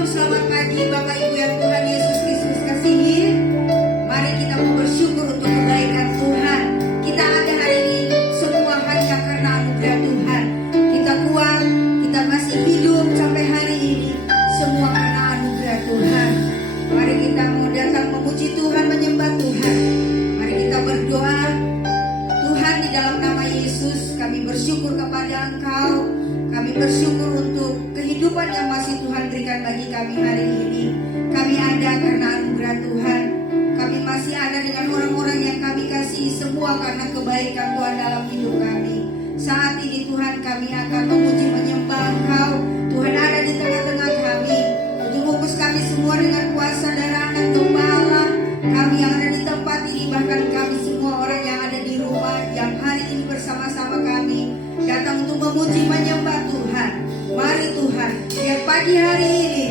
Shalom, selamat pagi Bapak Ibu yang Tuhan Yesus Kristus kasihi. Mari kita mau bersyukur untuk kebaikan Tuhan. Kita ada hari ini semua hanya karena anugerah Tuhan. Kita kuat, kita masih hidup sampai hari ini, semua karena anugerah Tuhan. Mari kita mau datang memuji Tuhan, menyembah Tuhan. Mari kita berdoa. Tuhan, di dalam nama Yesus kami bersyukur kepada Engkau. Kami bersyukur untuk kehidupan yang masih Tuhan berikan bagi kami hari ini. Kami ada karena anugerah Tuhan. Kami masih ada dengan orang-orang yang kami kasih, semua karena kebaikan Tuhan dalam hidup kami. Saat ini Tuhan, kami akan memuji menyembah Engkau. Tuhan ada di tengah-tengah kami untuk bungkus kami semua dengan kuasa darah Anak Domba Allah. Kami yang ada di tempat ini, bahkan kami semua orang yang ada di rumah yang hari ini bersama-sama kami datang untuk memuji menyembah Tuhan. Mari Tuhan, biar pagi hari ini,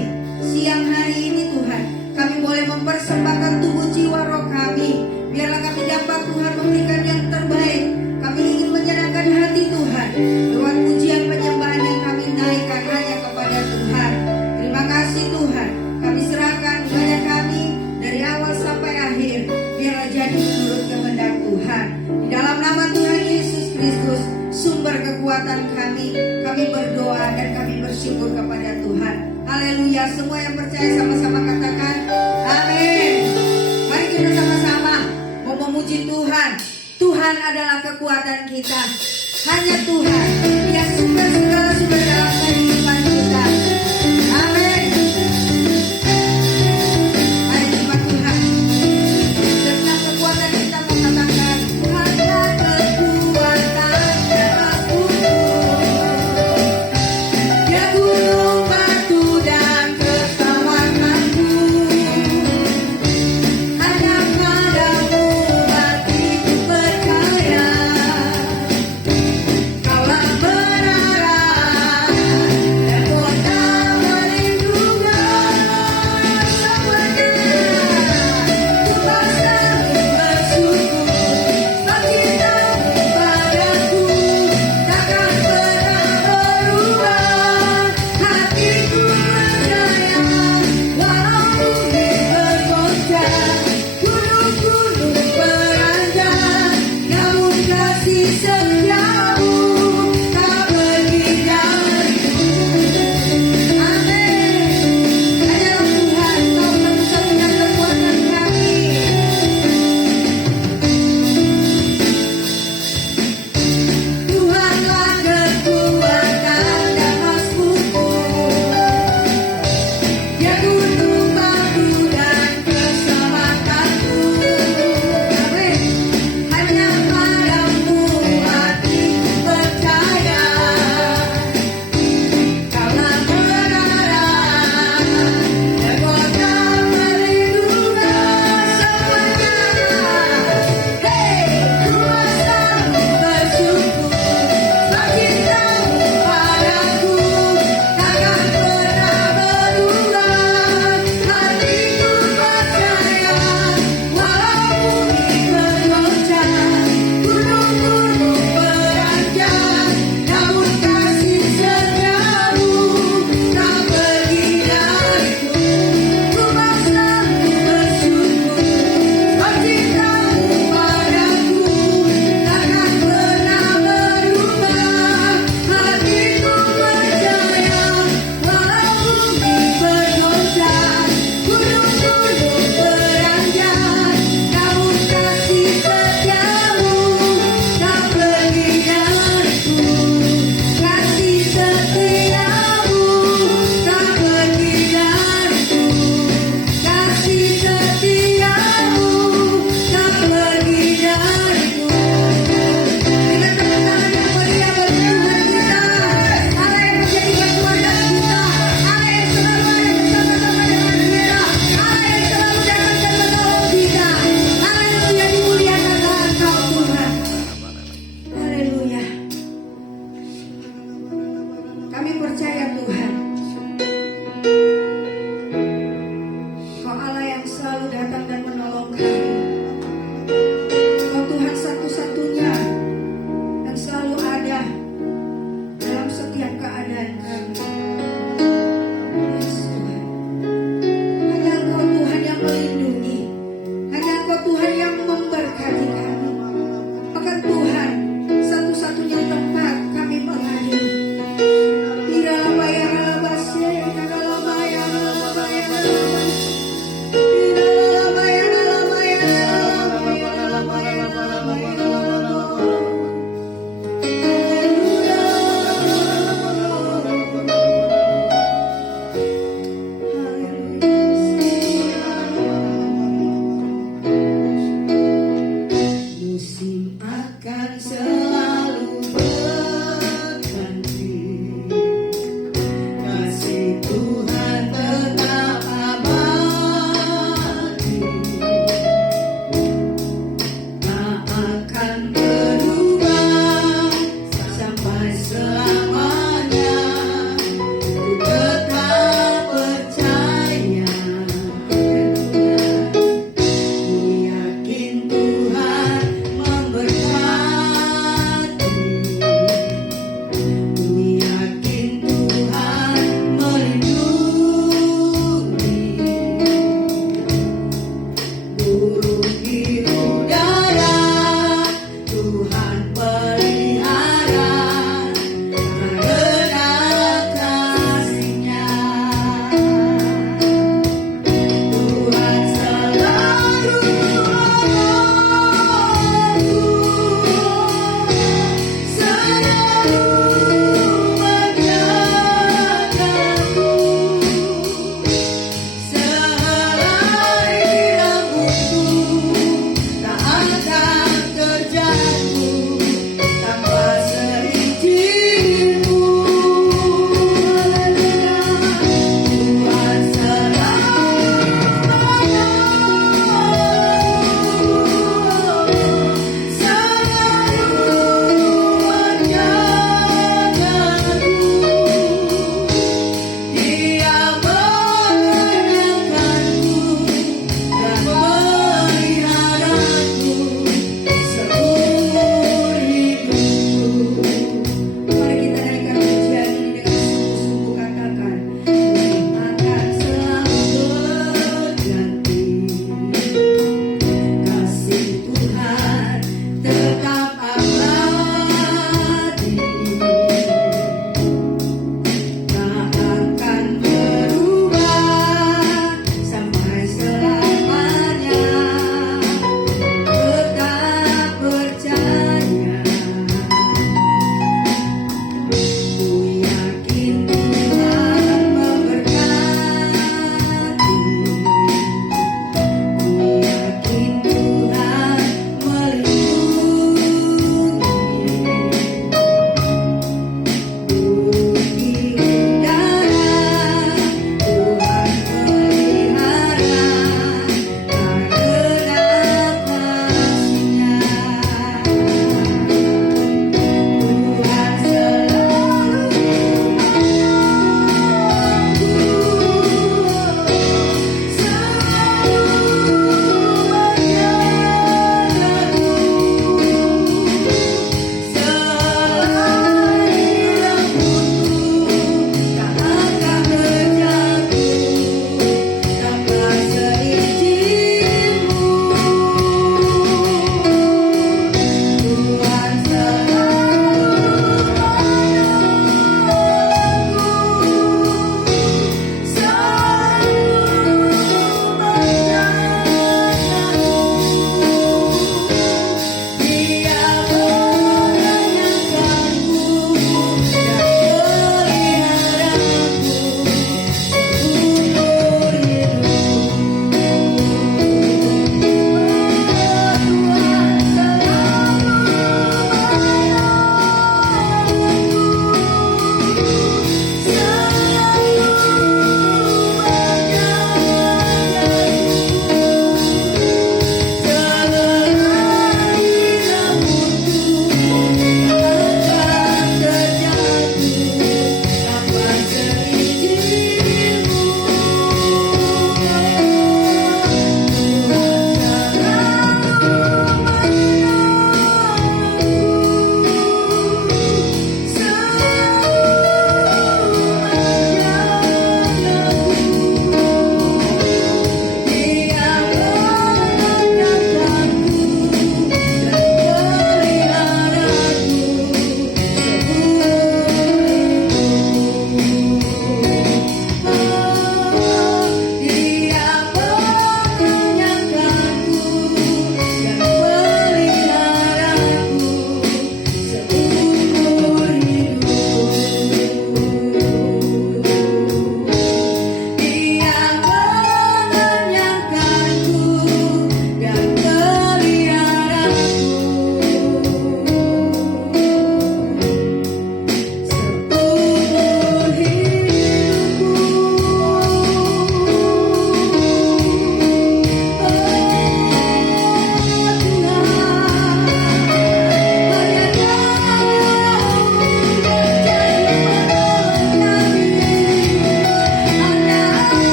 siang hari ini Tuhan, kami boleh mempersembahkan tubuh jiwa roh kami. Biarlah kami dapat Tuhan memberikan yang terbaik. Kami ingin menyenangkan hati Tuhan lewat pujian penyembahan yang kami naikkan hanya kepada Tuhan. Terima kasih Tuhan, kami serahkan ibadah kami dari awal sampai akhir. Biarlah jadi menurut kehendak Tuhan. Di dalam nama Tuhan Yesus Kristus, sumber kekuatan kami berdoa dan kami bersyukur kepada Tuhan. Haleluya, semua yang percaya sama-sama katakan amin. Mari kita sama-sama mau memuji Tuhan. Tuhan adalah kekuatan kita. Hanya Tuhan yang sumber segala sumber dalam kehidupan kita. Amin. Mari terima Tuhan. Dengan kekuatan kita mau katakan Tuhan adalah kekuatan dalamku. Ya gunung batu dan keselamatanku, hanya padamu hatiku percaya. Kaulah menara dan kota perlindungan semuanya. Ku selalu bersyukur sebab cintamu padaku takkan pernah berubah. Hatiku percaya walau bumi bergoncang, gunung-gunung beranjak, namun kasih setiamu tak pergi dariku. Amin. Hanyalah Tuhan, Kau satu-satunya kekuatan kami. Tuhanlah kekuatan dan hasbuku. Ya gunung batu dan keselamatanku. Amin. Hanya padamu hatiku percaya. Kaulah menara dan kota perlindungan semuanya. Hei, ku selalu bersyukur sebab cintamu padaku takkan pernah berubah. Hatiku percaya walau bumi bergoncang, gunung-gunung beranjak, namun kasih setiamu tak pergi dariku. Ku selalu bersyukur sebab cintamu padaku takkan pernah berubah. Hatiku percaya walau bumi bergoncang, gunung-gunung beranjak, namun kasih setiamu tak pergi dariku. Kasih setiamu tak pergi dariku. Kasih setiamu tak pergi dariku. Dengan tepuk tangan yang meriah bagi Tuhan kita, Allah yang menjadi kekuatan kita, Allah yang selalu ada bersama-sama dengan kita, Allah yang selalu datang dan menolong kita, Allah yang sudah dimuliakan oleh Engkau Tuhan. Haleluya. Kami percaya Tuhan, Kau Allah yang selalu datang dan menolong kami. Kau Tuhan satu-satunya yang selalu ada dalam setiap keadaan kami. Yes, Tuhan.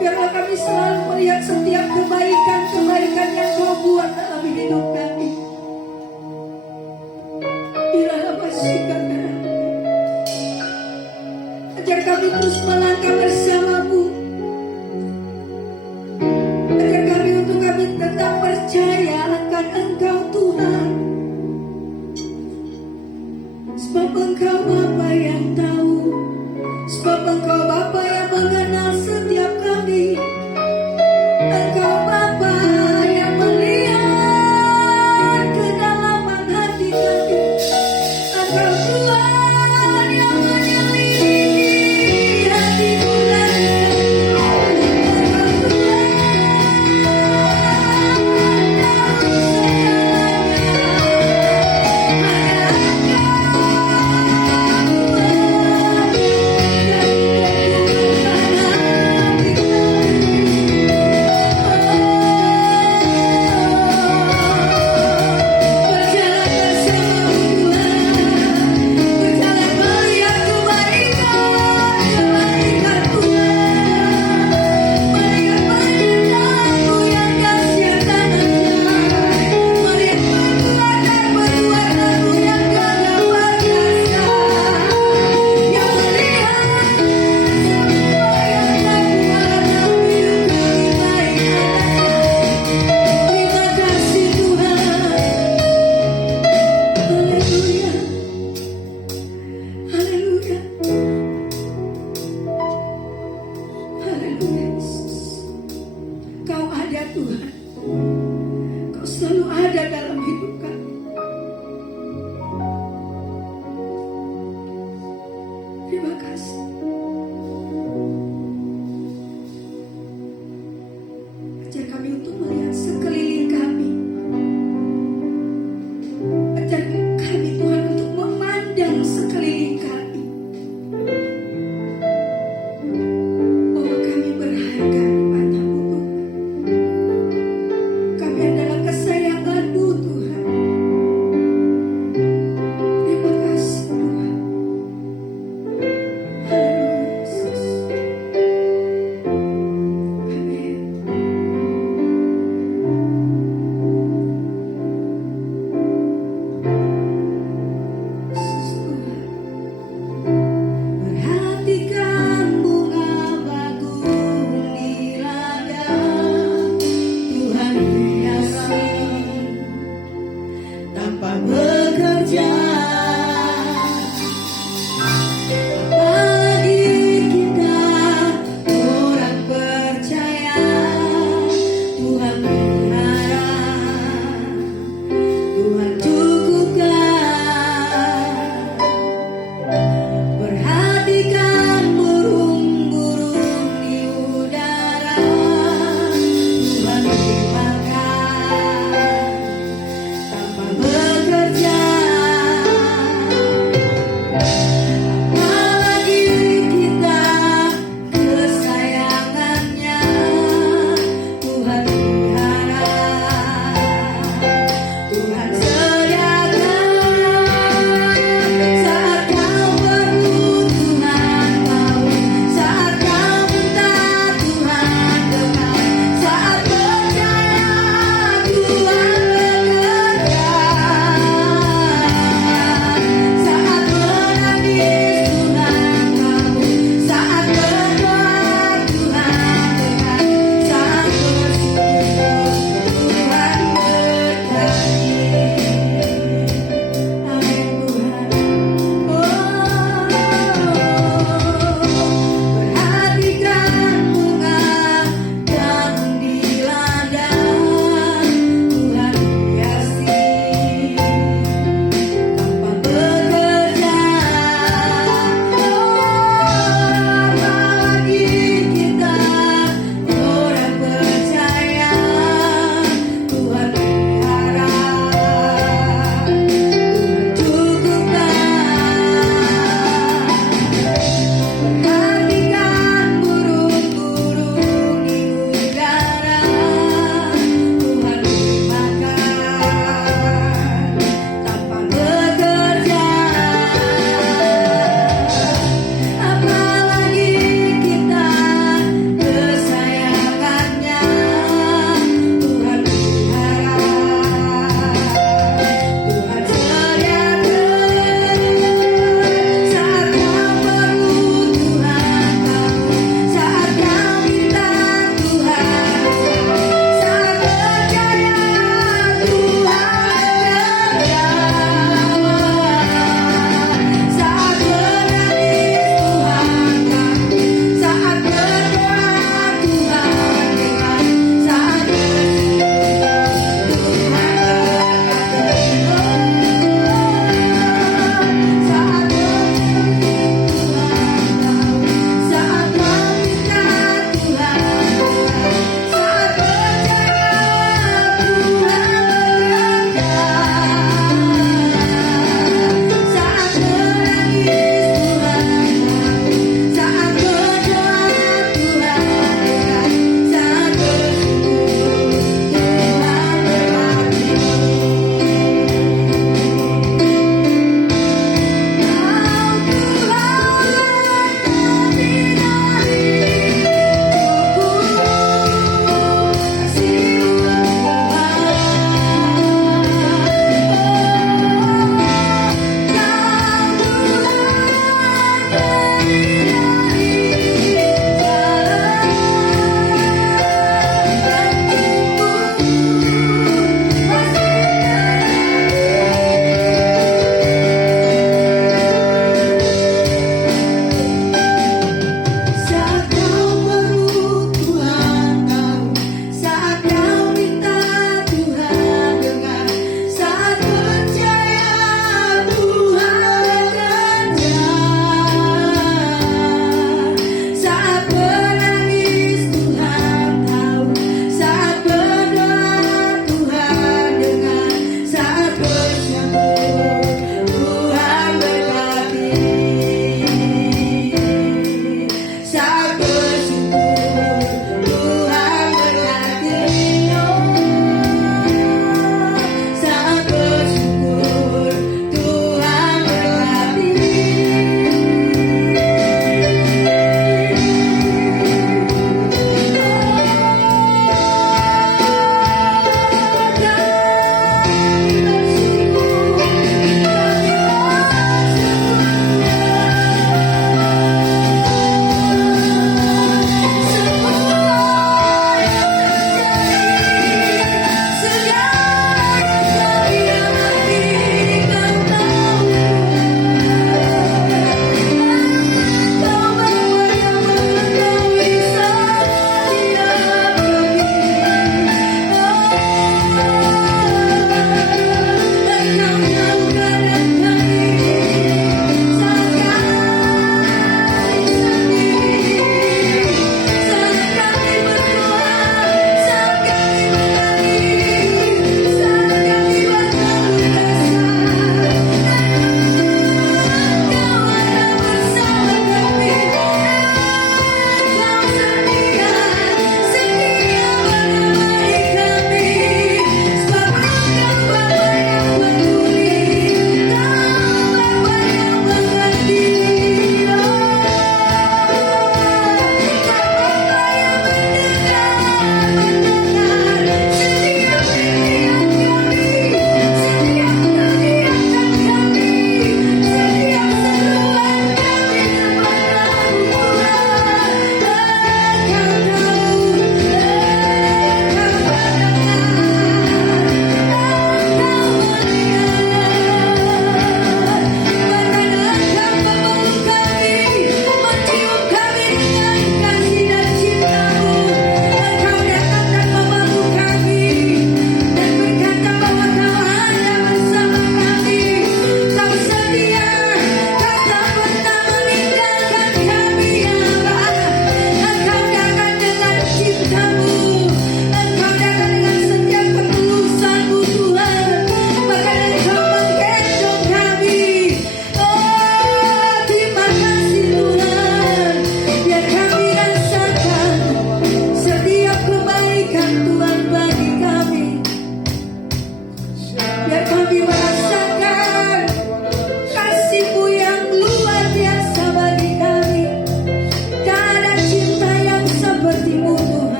Biarlah kami selalu melihat setiap kebaikan-kebaikan yang Kau buat dalam hidup kami. Iralah basikan kami. Ajar kami terus melangkah bersama-Mu. Ajar kami untuk kami tetap percaya akan Engkau Tuhan. Sebab Engkau Bapa yang tahu. Sebab Engkau Bapa yang mengenal setiap kami. Engkau Bapa yang melihat kedalaman hati kami. Engkau Tuhan yang menyelidiki hati nurani kami. Engkau Tuhan, Kau selalu ada dalam hidup kami. Terima kasih. Ajar kami untuk melihat sekeliling kami. Ajar kami Tuhan untuk memandang sekeliling kami. Bahwa kami berharga di mata-Mu Tuhan. Kami adalah kesayangan-Mu Tuhan. Terima kasih Tuhan. Haleluya Yesus. Amin.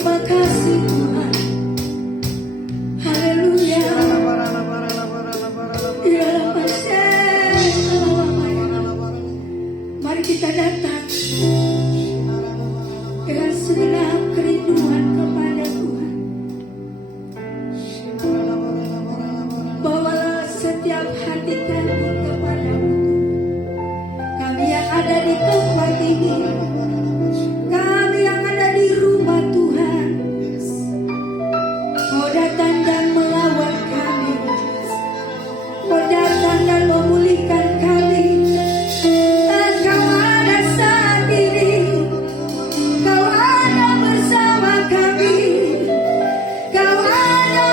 terima kasih Tuhan. Haleluya. Ya Pastor, mari kita datang dengan segenap kerinduan kepada Tuhan. Bawalah setiap hati kami kepadamu. Kami yang ada di tempat ini, kami yang ada di rumah Tuhan, Kau datang dan melawat kami, Kau datang dan memulihkan kami. Engkau ada saat ini, Kau ada bersama kami, Kau ada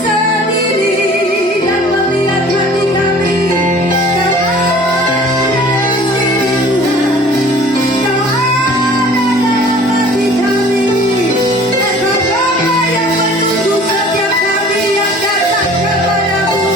sendiri dan melihat hati kami. Kau ada di sini Tuhan, Kau ada dalam hati kami. Engkau Bapa yang menunggu setiap kami yang datang kepadamu.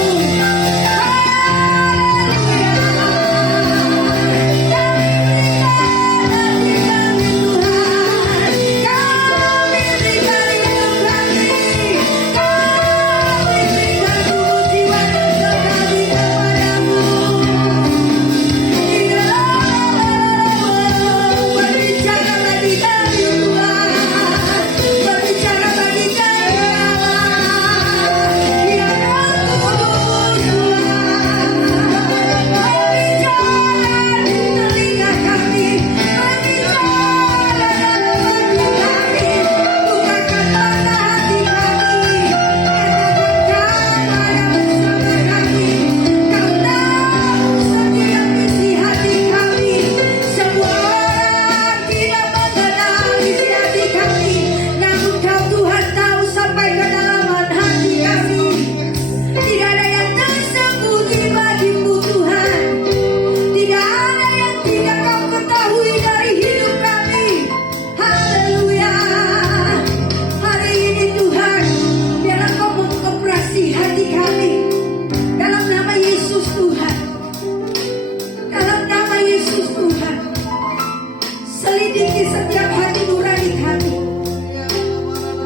Selidiki setiap hati nurani kami.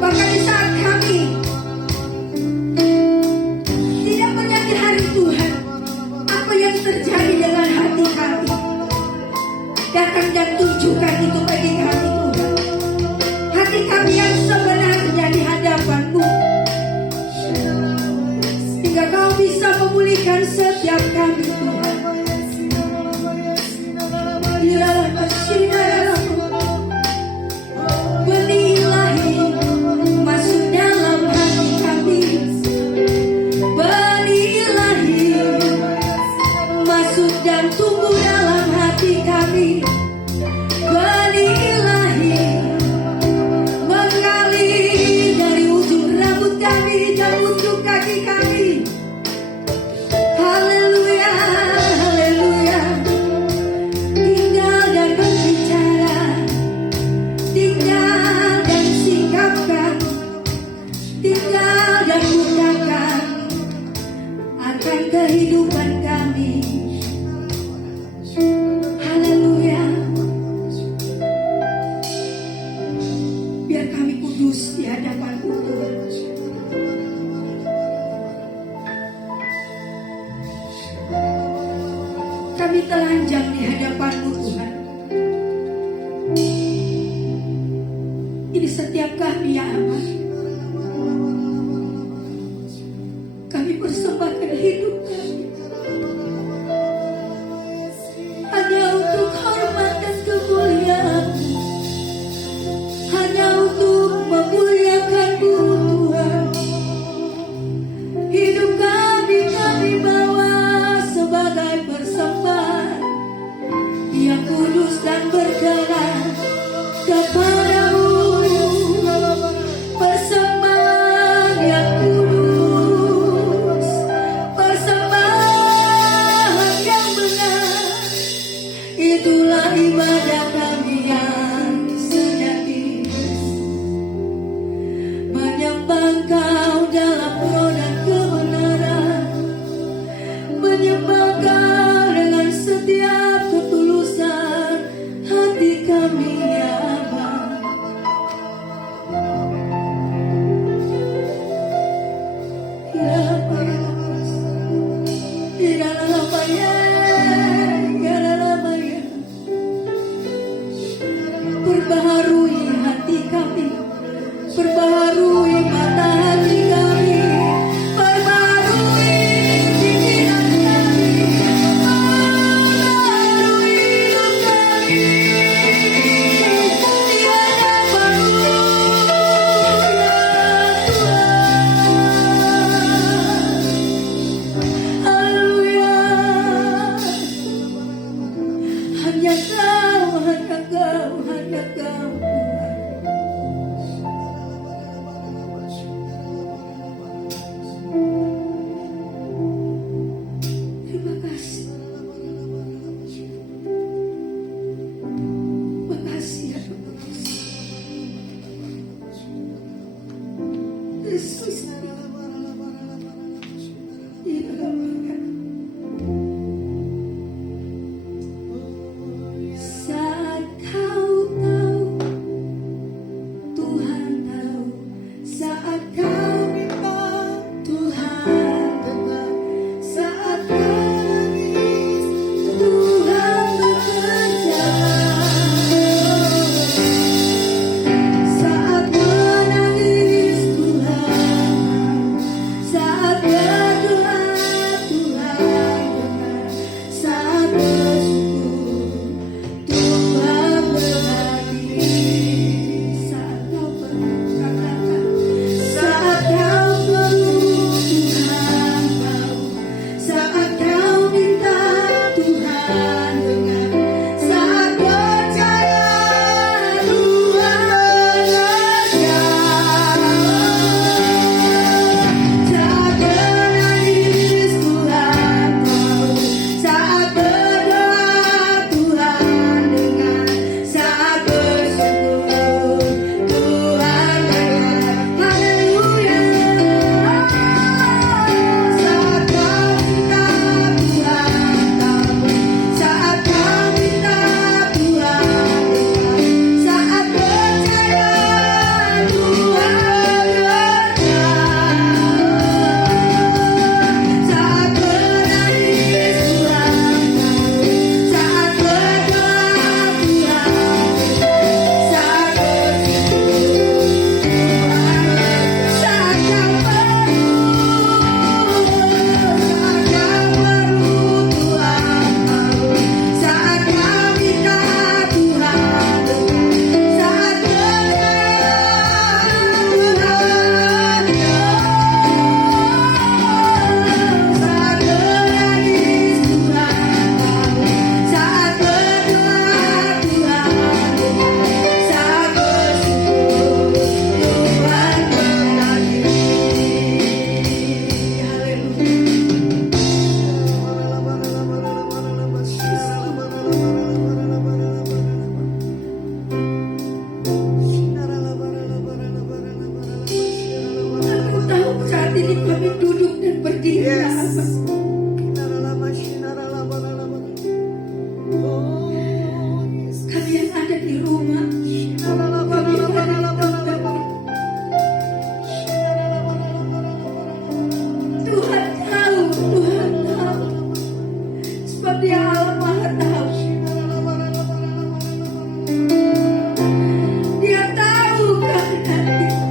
Bahkan di saat kami tidak menyadari Tuhan apa yang terjadi dengan hati kami, datang dan tunjukkan itu bagi kami Tuhan. Hati kami yang sebenarnya di hadapan-Mu, hingga Kau bisa memulihkan setiap kami Tuhan. Biarlah kasih-Mu berilahi masuk dalam hati kami, berilahi masuk dan tumbuh dalam hati kami, berilahi mengalir dari ujung rambut kami dan ujung kaki kami. Haleluya, haleluya. Tinggal dan berbicara, tinggal dan sikapkan, tinggal dan bukakan akan kehidupan kami. Haleluya. Biar kami kudus di hadapan-Mu Tuhan. Kami telanjang di hadapan-Mu Tuhan. Ini setiap kami ya Allah. Kami persembahkan hidup kami hanya untuk hormat dan kemuliaan, hanya untuk memuliakan-Mu Tuhan. Hidup kami bawa sebagai persembahan yang kudus dan berkenan kepadamu. Persembahan yang kudus, persembahan yang benar, itulah ibadah kami yang sejati. Menyembah Engkau dalam roh dan kebenaran, menyembah Engkau dengan setiap ketulusan hati kami ya Allah. Yesus. Saat kau tahu, Tuhan tahu. Saat kau minta, Tuhan dengar. Saat kau nangis, Tuhan bekerja. Saat menangis, Tuhan tahu. Saat berdoa, Tuhan dengar. Saat bersyukur, Tuhan berhati. Saat kau perlu, katakan. Saat kau perlu, Tuhan tahu. Saat kau minta, Tuhan dengar. Saat percaya, Tuhan bekerja. Saat menangis, Tuhan tahu. Saat berdoa, Tuhan dengar. Saat bersyukur, Tuhan dengar. Haleluya. Saat kau minta, Tuhan tahu. Saat kau minta, Tuhan dengar. Saat percaya, Tuhan bekerja. Saat menangis, Tuhan tahu. Saat berdoa, Tuhan dengar. Saat bersyukur, saat kau perlu, Tuhan tahu. Saat kau minta, Tuhan dengar. Saat Aku tahu saat ini kami duduk dan berdiri. Kami yang ada di rumah, Tuhan tahu, Tuhan tahu. Sebab Dia Allah Maha tahu. Dia tahu keadaan kita.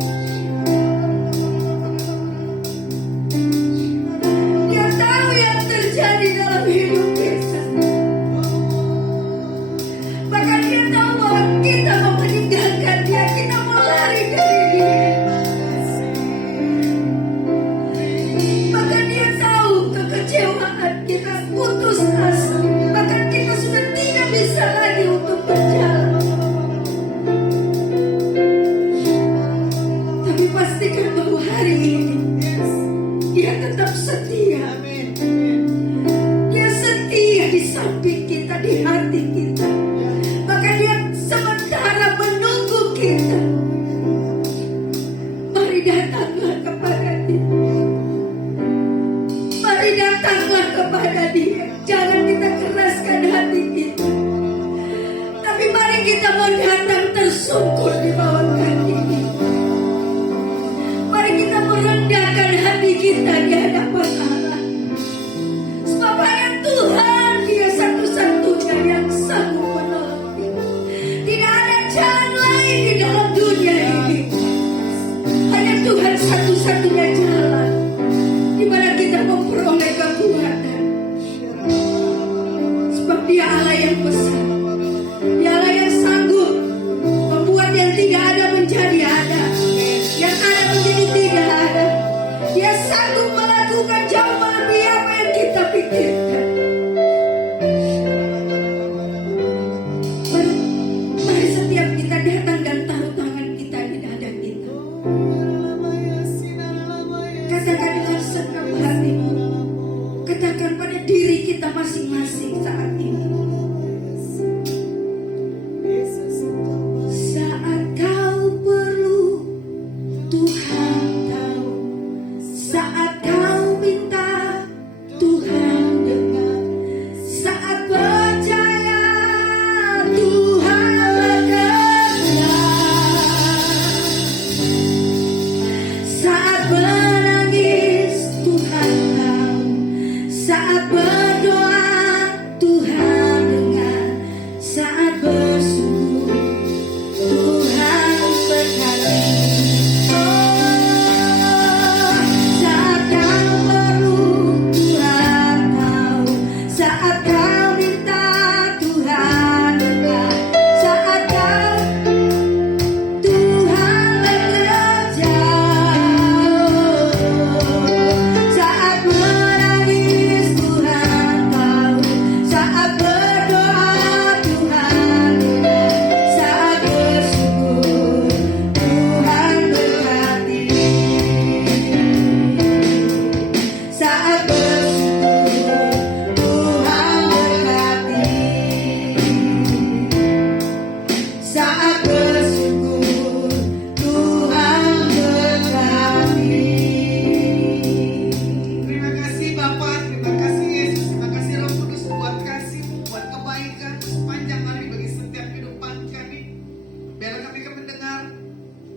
Dia tahu yang terjadi dalam hidup kita. Bahkan Dia tahu bahwa kita mau meninggalkan Dia, kita mau lari dari Dia. Bahkan Dia tahu kekecewaan kita, putus asa. Bahkan kita sudah tidak bisa lagi untuk berjalan. Tapi pastikan bahwa hari ini Dia tetap setia. Dia setia di samping kita, di hati kita. Maka Dia sementara menunggu kita. Mari datanglah kepada Dia. Mari datanglah kepada Dia. Jangan kita keraskan hati kita. Tapi mari kita mau datang tersungkur di bawah kaki Dia. Mari kita merendahkan hati kita di hadapan Allah. Sebab hanya Tuhan Dia satu-satunya yang sanggup menolong kita. Tidak ada jalan lain di dalam dunia ini. Hanya Tuhan satu-satunya jalan di mana kita memperoleh kekuatan. Sebab Dia Allah yang besar. Dia Allah yang sanggup membuat yang tidak ada menjadi ada. Yang ada menjadi tidak ada. Dia sanggup melakukan jauh melebihi apa yang kita pikirkan. Mari setiap kita datang dan taruh tangan kita di dada kita. Katakan dengan senang hatimu. Katakan pada diri kita masing-masing saat ini. Saat kau perlu, Tuhan tahu.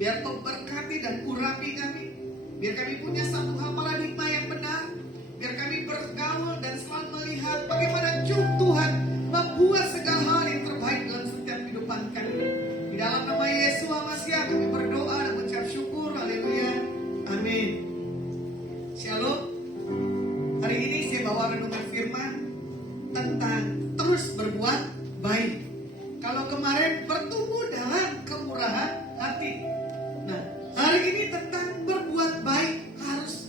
Biar Kau berkati dan urapi kami. Biar kami punya satu hal paradigma yang benar. Biar kami bergaul dan selalu melihat bagaimana Tuhan membuat segala hal yang terbaik dalam setiap kehidupan kami. Di dalam nama Yesus Masiah kami berdoa dan mengucap syukur. Haleluya. Amin. Shalom. Hari ini saya bawa renungan firman tentang terus berbuat baik. Kalau kemarin bertumbuh dalam kemurahan hati. Nah, hari ini tentang berbuat baik harus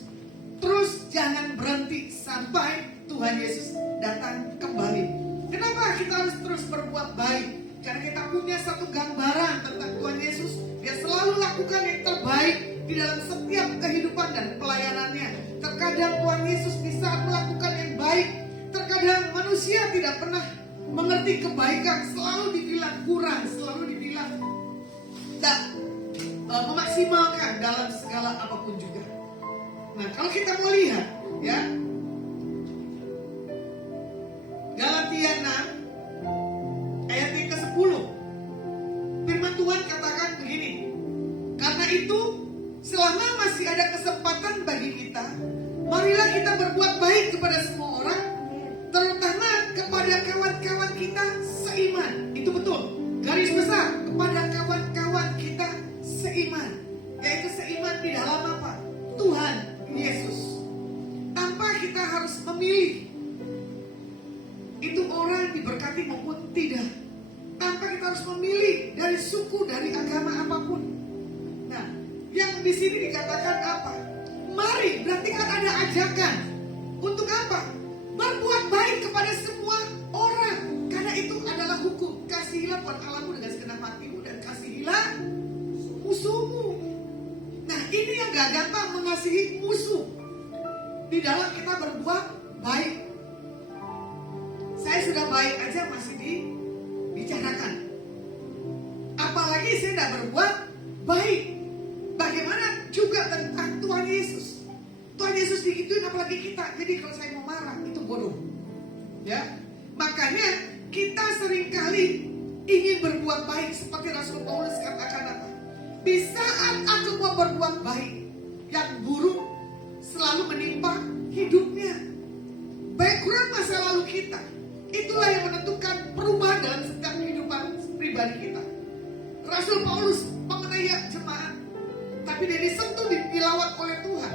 terus, jangan berhenti sampai Tuhan Yesus datang kembali. Kenapa kita harus terus berbuat baik? Karena kita punya satu gambaran tentang Tuhan Yesus. Dia selalu lakukan yang terbaik di dalam setiap kehidupan dan pelayanannya. Terkadang Tuhan Yesus bisa melakukan yang baik. Terkadang manusia tidak pernah mengerti kebaikan, selalu dibilang kurang, selalu dibilang tidak memaksimalkan dalam segala apapun juga. Nah, kalau kita mau lihat ya, Galatia 6 ayat yang ke-10, firman Tuhan katakan begini, karena itu selama masih ada kesempatan bagi kita, marilah kita berbuat baik kepada semua orang, terutama kepada kawan-kawan kita seiman. Itu betul, garis besar, kepada kawan-kawan kita seiman, yaitu seiman di dalam apa? Tuhan Yesus. Tanpa kita harus memilih itu orang diberkati maupun tidak, tanpa kita harus memilih dari suku, dari agama apapun. Nah, yang di sini dikatakan apa? Mari, berarti kan ada ajakan untuk apa? Berbuat baik kepada semua orang, karena itu adalah hukum. Kasihilah Tuhan Allahmu dengan segenap hatimu dan kasihilah musuhmu. Nah, ini yang gak gampang, mengasihi musuh di dalam kita berbuat baik. Saya sudah baik aja masih dibicarakan, apalagi saya tidak berbuat baik. Bagaimana juga tentang Tuhan Yesus? Tuhan Yesus digituin apalagi kita. Jadi kalau saya mau marah itu bodoh, ya. Makanya kita seringkali ingin berbuat baik, seperti Rasul Paulus katakan apa? Di saat aku mau berbuat baik, yang buruk selalu menimpa hidupnya. Background masa lalu kita, itulah yang menentukan perubahan dalam setiap kehidupan pribadi kita. Rasul Paulus mengenai jemaat, tapi dia disentuh, dilawat oleh Tuhan.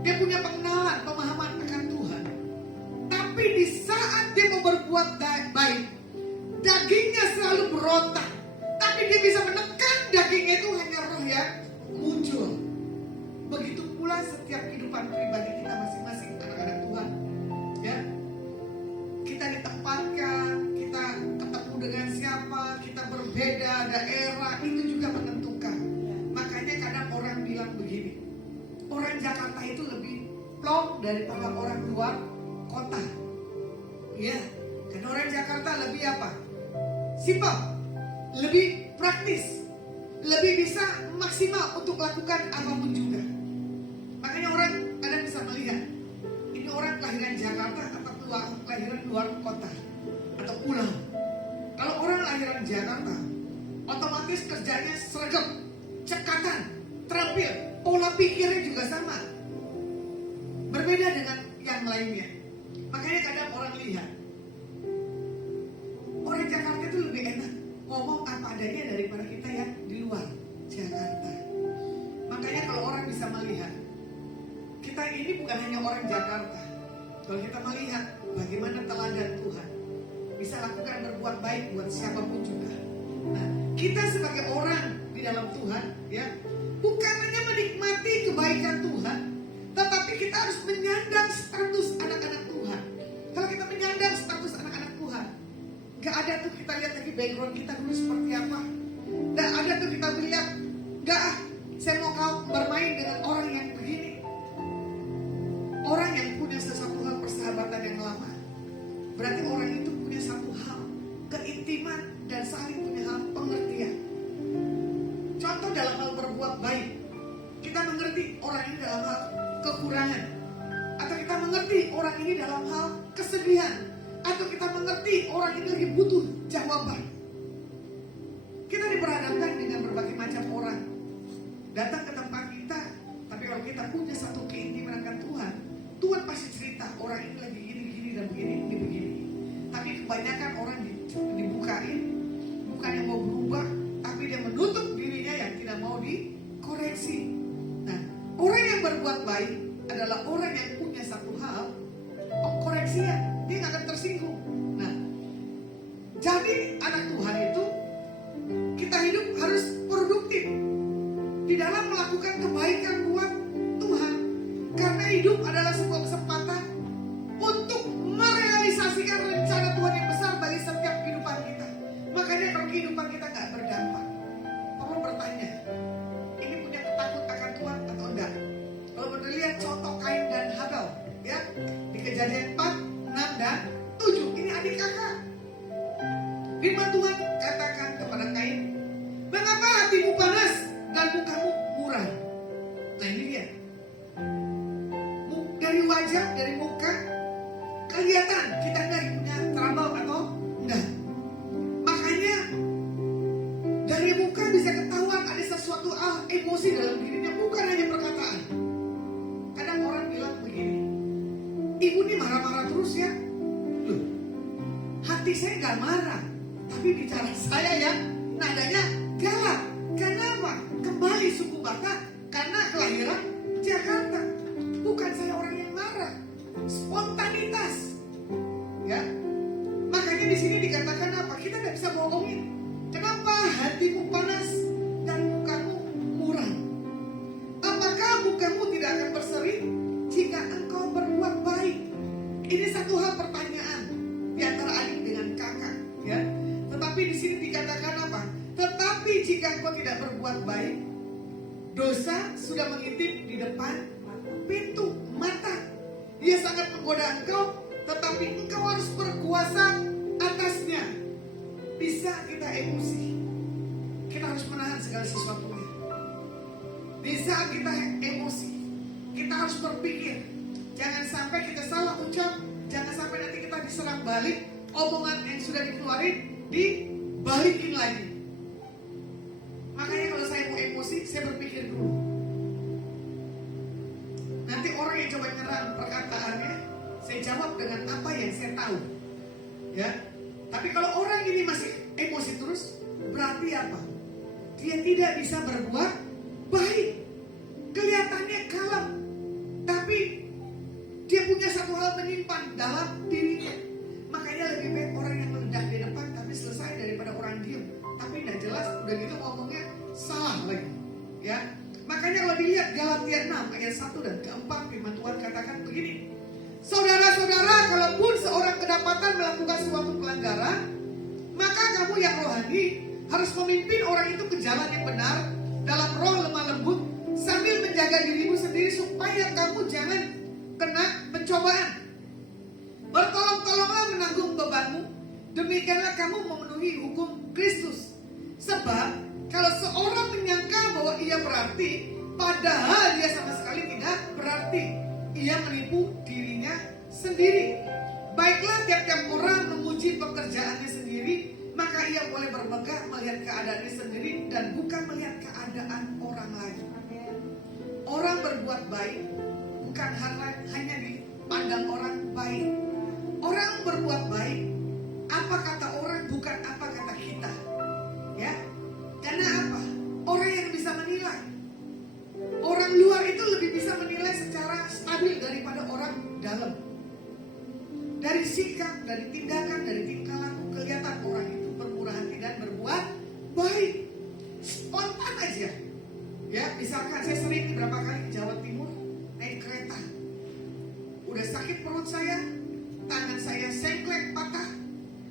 Dia punya pengenalan, pemahaman akan Tuhan. Tapi di saat dia mau berbuat baik, dagingnya selalu berontak. Tapi dia bisa menekan dagingnya, itu hanya roh yang muncul. Begitu pula setiap kehidupan pribadi kita masing-masing anak-anak Tuhan. Ya, kita ditempatkan, kita ketemu dengan siapa, kita berbeda daerah, itu juga menentukan. Makanya kadang orang bilang begini, orang Jakarta itu lebih plong daripada orang luar kota. Ya, karena orang Jakarta lebih apa? Simpel, lebih praktis, lebih bisa maksimal untuk lakukan apapun juga. Makanya orang kadang bisa melihat, ini orang kelahiran Jakarta atau kelahiran luar kota atau pulau. Kalau orang kelahiran Jakarta, otomatis kerjanya seragam, cekatan, terampil, pola pikirnya juga sama, berbeda dengan yang lainnya. Makanya kadang orang lihat, orang Jakarta itu lebih enak ngomong apa adanya daripada kita yang di luar Jakarta. Makanya kalau orang bisa melihat, kita ini bukan hanya orang Jakarta. Kalau kita melihat bagaimana teladan Tuhan, bisa lakukan berbuat baik buat siapapun juga. Nah, kita sebagai orang di dalam Tuhan, ya, bukan hanya menikmati kebaikan Tuhan, tetapi kita harus menyandang status anak-anak Tuhan. Kalau kita menyandang status anak-anak Tuhan, gak ada tuh kita lihat lagi background kita dulu seperti apa. Gak ada tuh kita lihat, saya mau kau bermain dengan orang yang begini. Orang yang punya sesuatu hal persahabatan yang lama, berarti orang itu punya satu hal, keintiman dan saling punya hal pengertian. Contoh dalam hal berbuat baik, kita mengerti orang ini dalam hal kekurangan, atau kita mengerti orang ini dalam hal kesedihan, atau kita mengerti orang ini lagi butuh jawaban. Kita diperhadapkan dengan berbagai macam orang. datang ke tempat kita, tapi kalau kita punya satu keintiman akan Tuhan, Tuhan pasti cerita orang ini lagi gini dan begini, ini begini. Tapi kebanyakan orang dibukain, bukannya mau berubah, tapi dia menutup dirinya yang tidak mau dikoreksi. Nah, orang yang berbuat baik adalah orang yang punya satu hal, koreksinya, dia nggak akan tersinggung. Nah, jadi anak Tuhan itu kita hidup harus produktif di dalam melakukan kebaikan buat Tuhan, karena hidup adalah sebuah kesempatan untuk merealisasikan rencana Tuhan yang besar bagi setiap kehidupan kita. Makanya kalau kehidupan kita nggak berdampak, perlu bertanya, ini punya ketakut akan Tuhan atau enggak? Kalau melihat contoh Kain dan Habel, ya, di Kejadian 4, 6 dan 7, ini adik kakak. Firman Tuhan katakan kepada Kain, mengapa hatimu panas dan mukamu muram? Nah ini dia. Dari wajah, dari muka kelihatan kita nggak punya trouble atau enggak. Makanya dari muka bisa ketahuan ada sesuatu emosi dalam dirinya, bukan hanya perkataan. Kadang orang bilang begini, ibu ini marah-marah terus ya. Loh, hati saya nggak marah, tapi bicara saya ya nadanya galak. Kenapa? Kembali suku Batak karena kelahiran Jakarta. Bukan saya orang yang marah, spontanitas, ya. Makanya di sini dikatakan apa? Kita tidak bisa bohongin. Kenapa hatimu panas dan mukamu muram? Apakah mukamu tidak akan berseri jika engkau berbuat baik? Ini satu hal pertanyaan di antara adik dengan kakak, ya. Tetapi di sini dikatakan apa? Tetapi jika engkau tidak berbuat baik, dosa sudah mengintip di depan pintu mata. Dia sangat menggoda engkau, tetapi engkau harus berkuasa atasnya. Bisa kita emosi, kita harus menahan segala sesuatunya. Di saat kita emosi, kita harus berpikir, jangan sampai kita salah ucap, jangan sampai nanti kita diserang balik, omongan yang sudah dikeluarin dibalikin lagi. Makanya kalau saya mau emosi, saya berpikir dulu. Nanti orang yang coba nyerang perkataannya, saya jawab dengan apa yang saya tahu, ya. Tapi kalau orang ini masih emosi terus, berarti apa? Dia tidak bisa berbuat baik. Kelihatannya kalem, tapi dia punya satu hal menyimpan dalam dirinya. Makanya lebih baik orang yang meledak di depan tapi selesai daripada orang diem tapi tidak jelas, udah gitu ngomongnya salah lagi, ya. Makanya kalau dilihat Galatia 6 ayat 1 dan keempat, firman Tuhan katakan begini, saudara-saudara, kalaupun seorang kedapatan melakukan suatu pelanggaran, maka kamu yang rohani harus memimpin orang itu ke jalan yang benar dalam roh lemah lembut, sambil menjaga dirimu sendiri supaya kamu jangan kena pencobaan. Bertolong-tolonglah menanggung bebanmu, demikianlah kamu memenuhi hukum Kristus. Sebab kalau seorang menyangka bahwa ia berarti, padahal dia sama sekali tidak berarti, ia menipu dirinya sendiri. Baiklah, tiap-tiap orang memuji pekerjaannya sendiri, maka ia boleh bermegah melihat keadaannya sendiri dan bukan melihat keadaan orang lain. Orang berbuat baik bukan hanya dipandang orang baik. Orang berbuat baik, apa kata orang bukan apa kata kita, ya. Karena apa? Orang yang bisa menilai, orang luar itu lebih bisa menilai secara stabil daripada orang dalam. Dari sikap, dari tindakan, dari tingkah laku kelihatan orang itu bermurah hati dan berbuat baik. Spontan aja, ya. Misalkan saya sering berapa kali ke Jawa Timur naik kereta, udah sakit perut saya, tangan saya sengklek patah,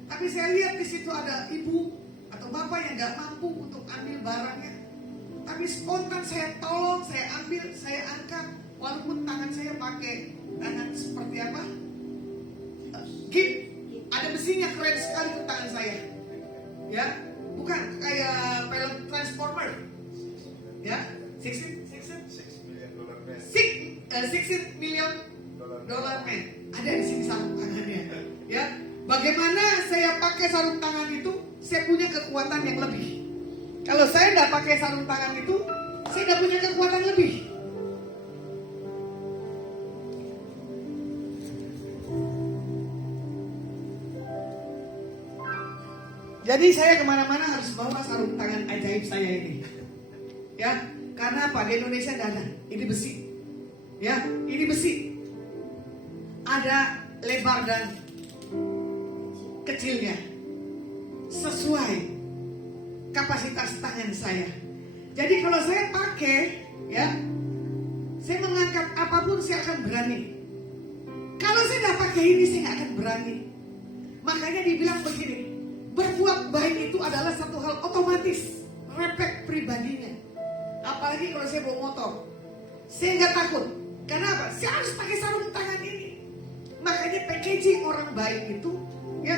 tapi saya lihat di situ ada ibu atau bapak yang nggak mampu untuk ambil barangnya, tapi spontan saya tolong, saya ambil, saya angkat, walaupun tangan saya pakai tangan seperti apa, gip, ada besinya, keren sekali ke tangan saya, ya, bukan kayak film Transformer, ya, $16 million man, ada di sini sarung tangannya, ya. Bagaimana saya pakai sarung tangan itu, saya punya kekuatan yang lebih. Kalau saya nggak pakai sarung tangan itu, Saya nggak punya kekuatan lebih. Jadi saya kemana-mana harus bawa sarung tangan ajaib saya ini. Ya, karena apa? Di Indonesia tidak ada. Ini besi. Ya, ini besi. Ada lebar dan kecilnya. Sesuai kapasitas tangan saya. Jadi kalau saya pakai, ya, saya mengangkat apapun saya akan berani. Kalau saya tidak pakai ini saya nggak akan berani. Makanya dibilang begini, berbuat baik itu adalah satu hal otomatis, refleks pribadinya. Apalagi kalau saya bawa motor, saya nggak takut. Karena apa? Saya harus pakai sarung tangan ini. Makanya packaging orang baik itu, ya,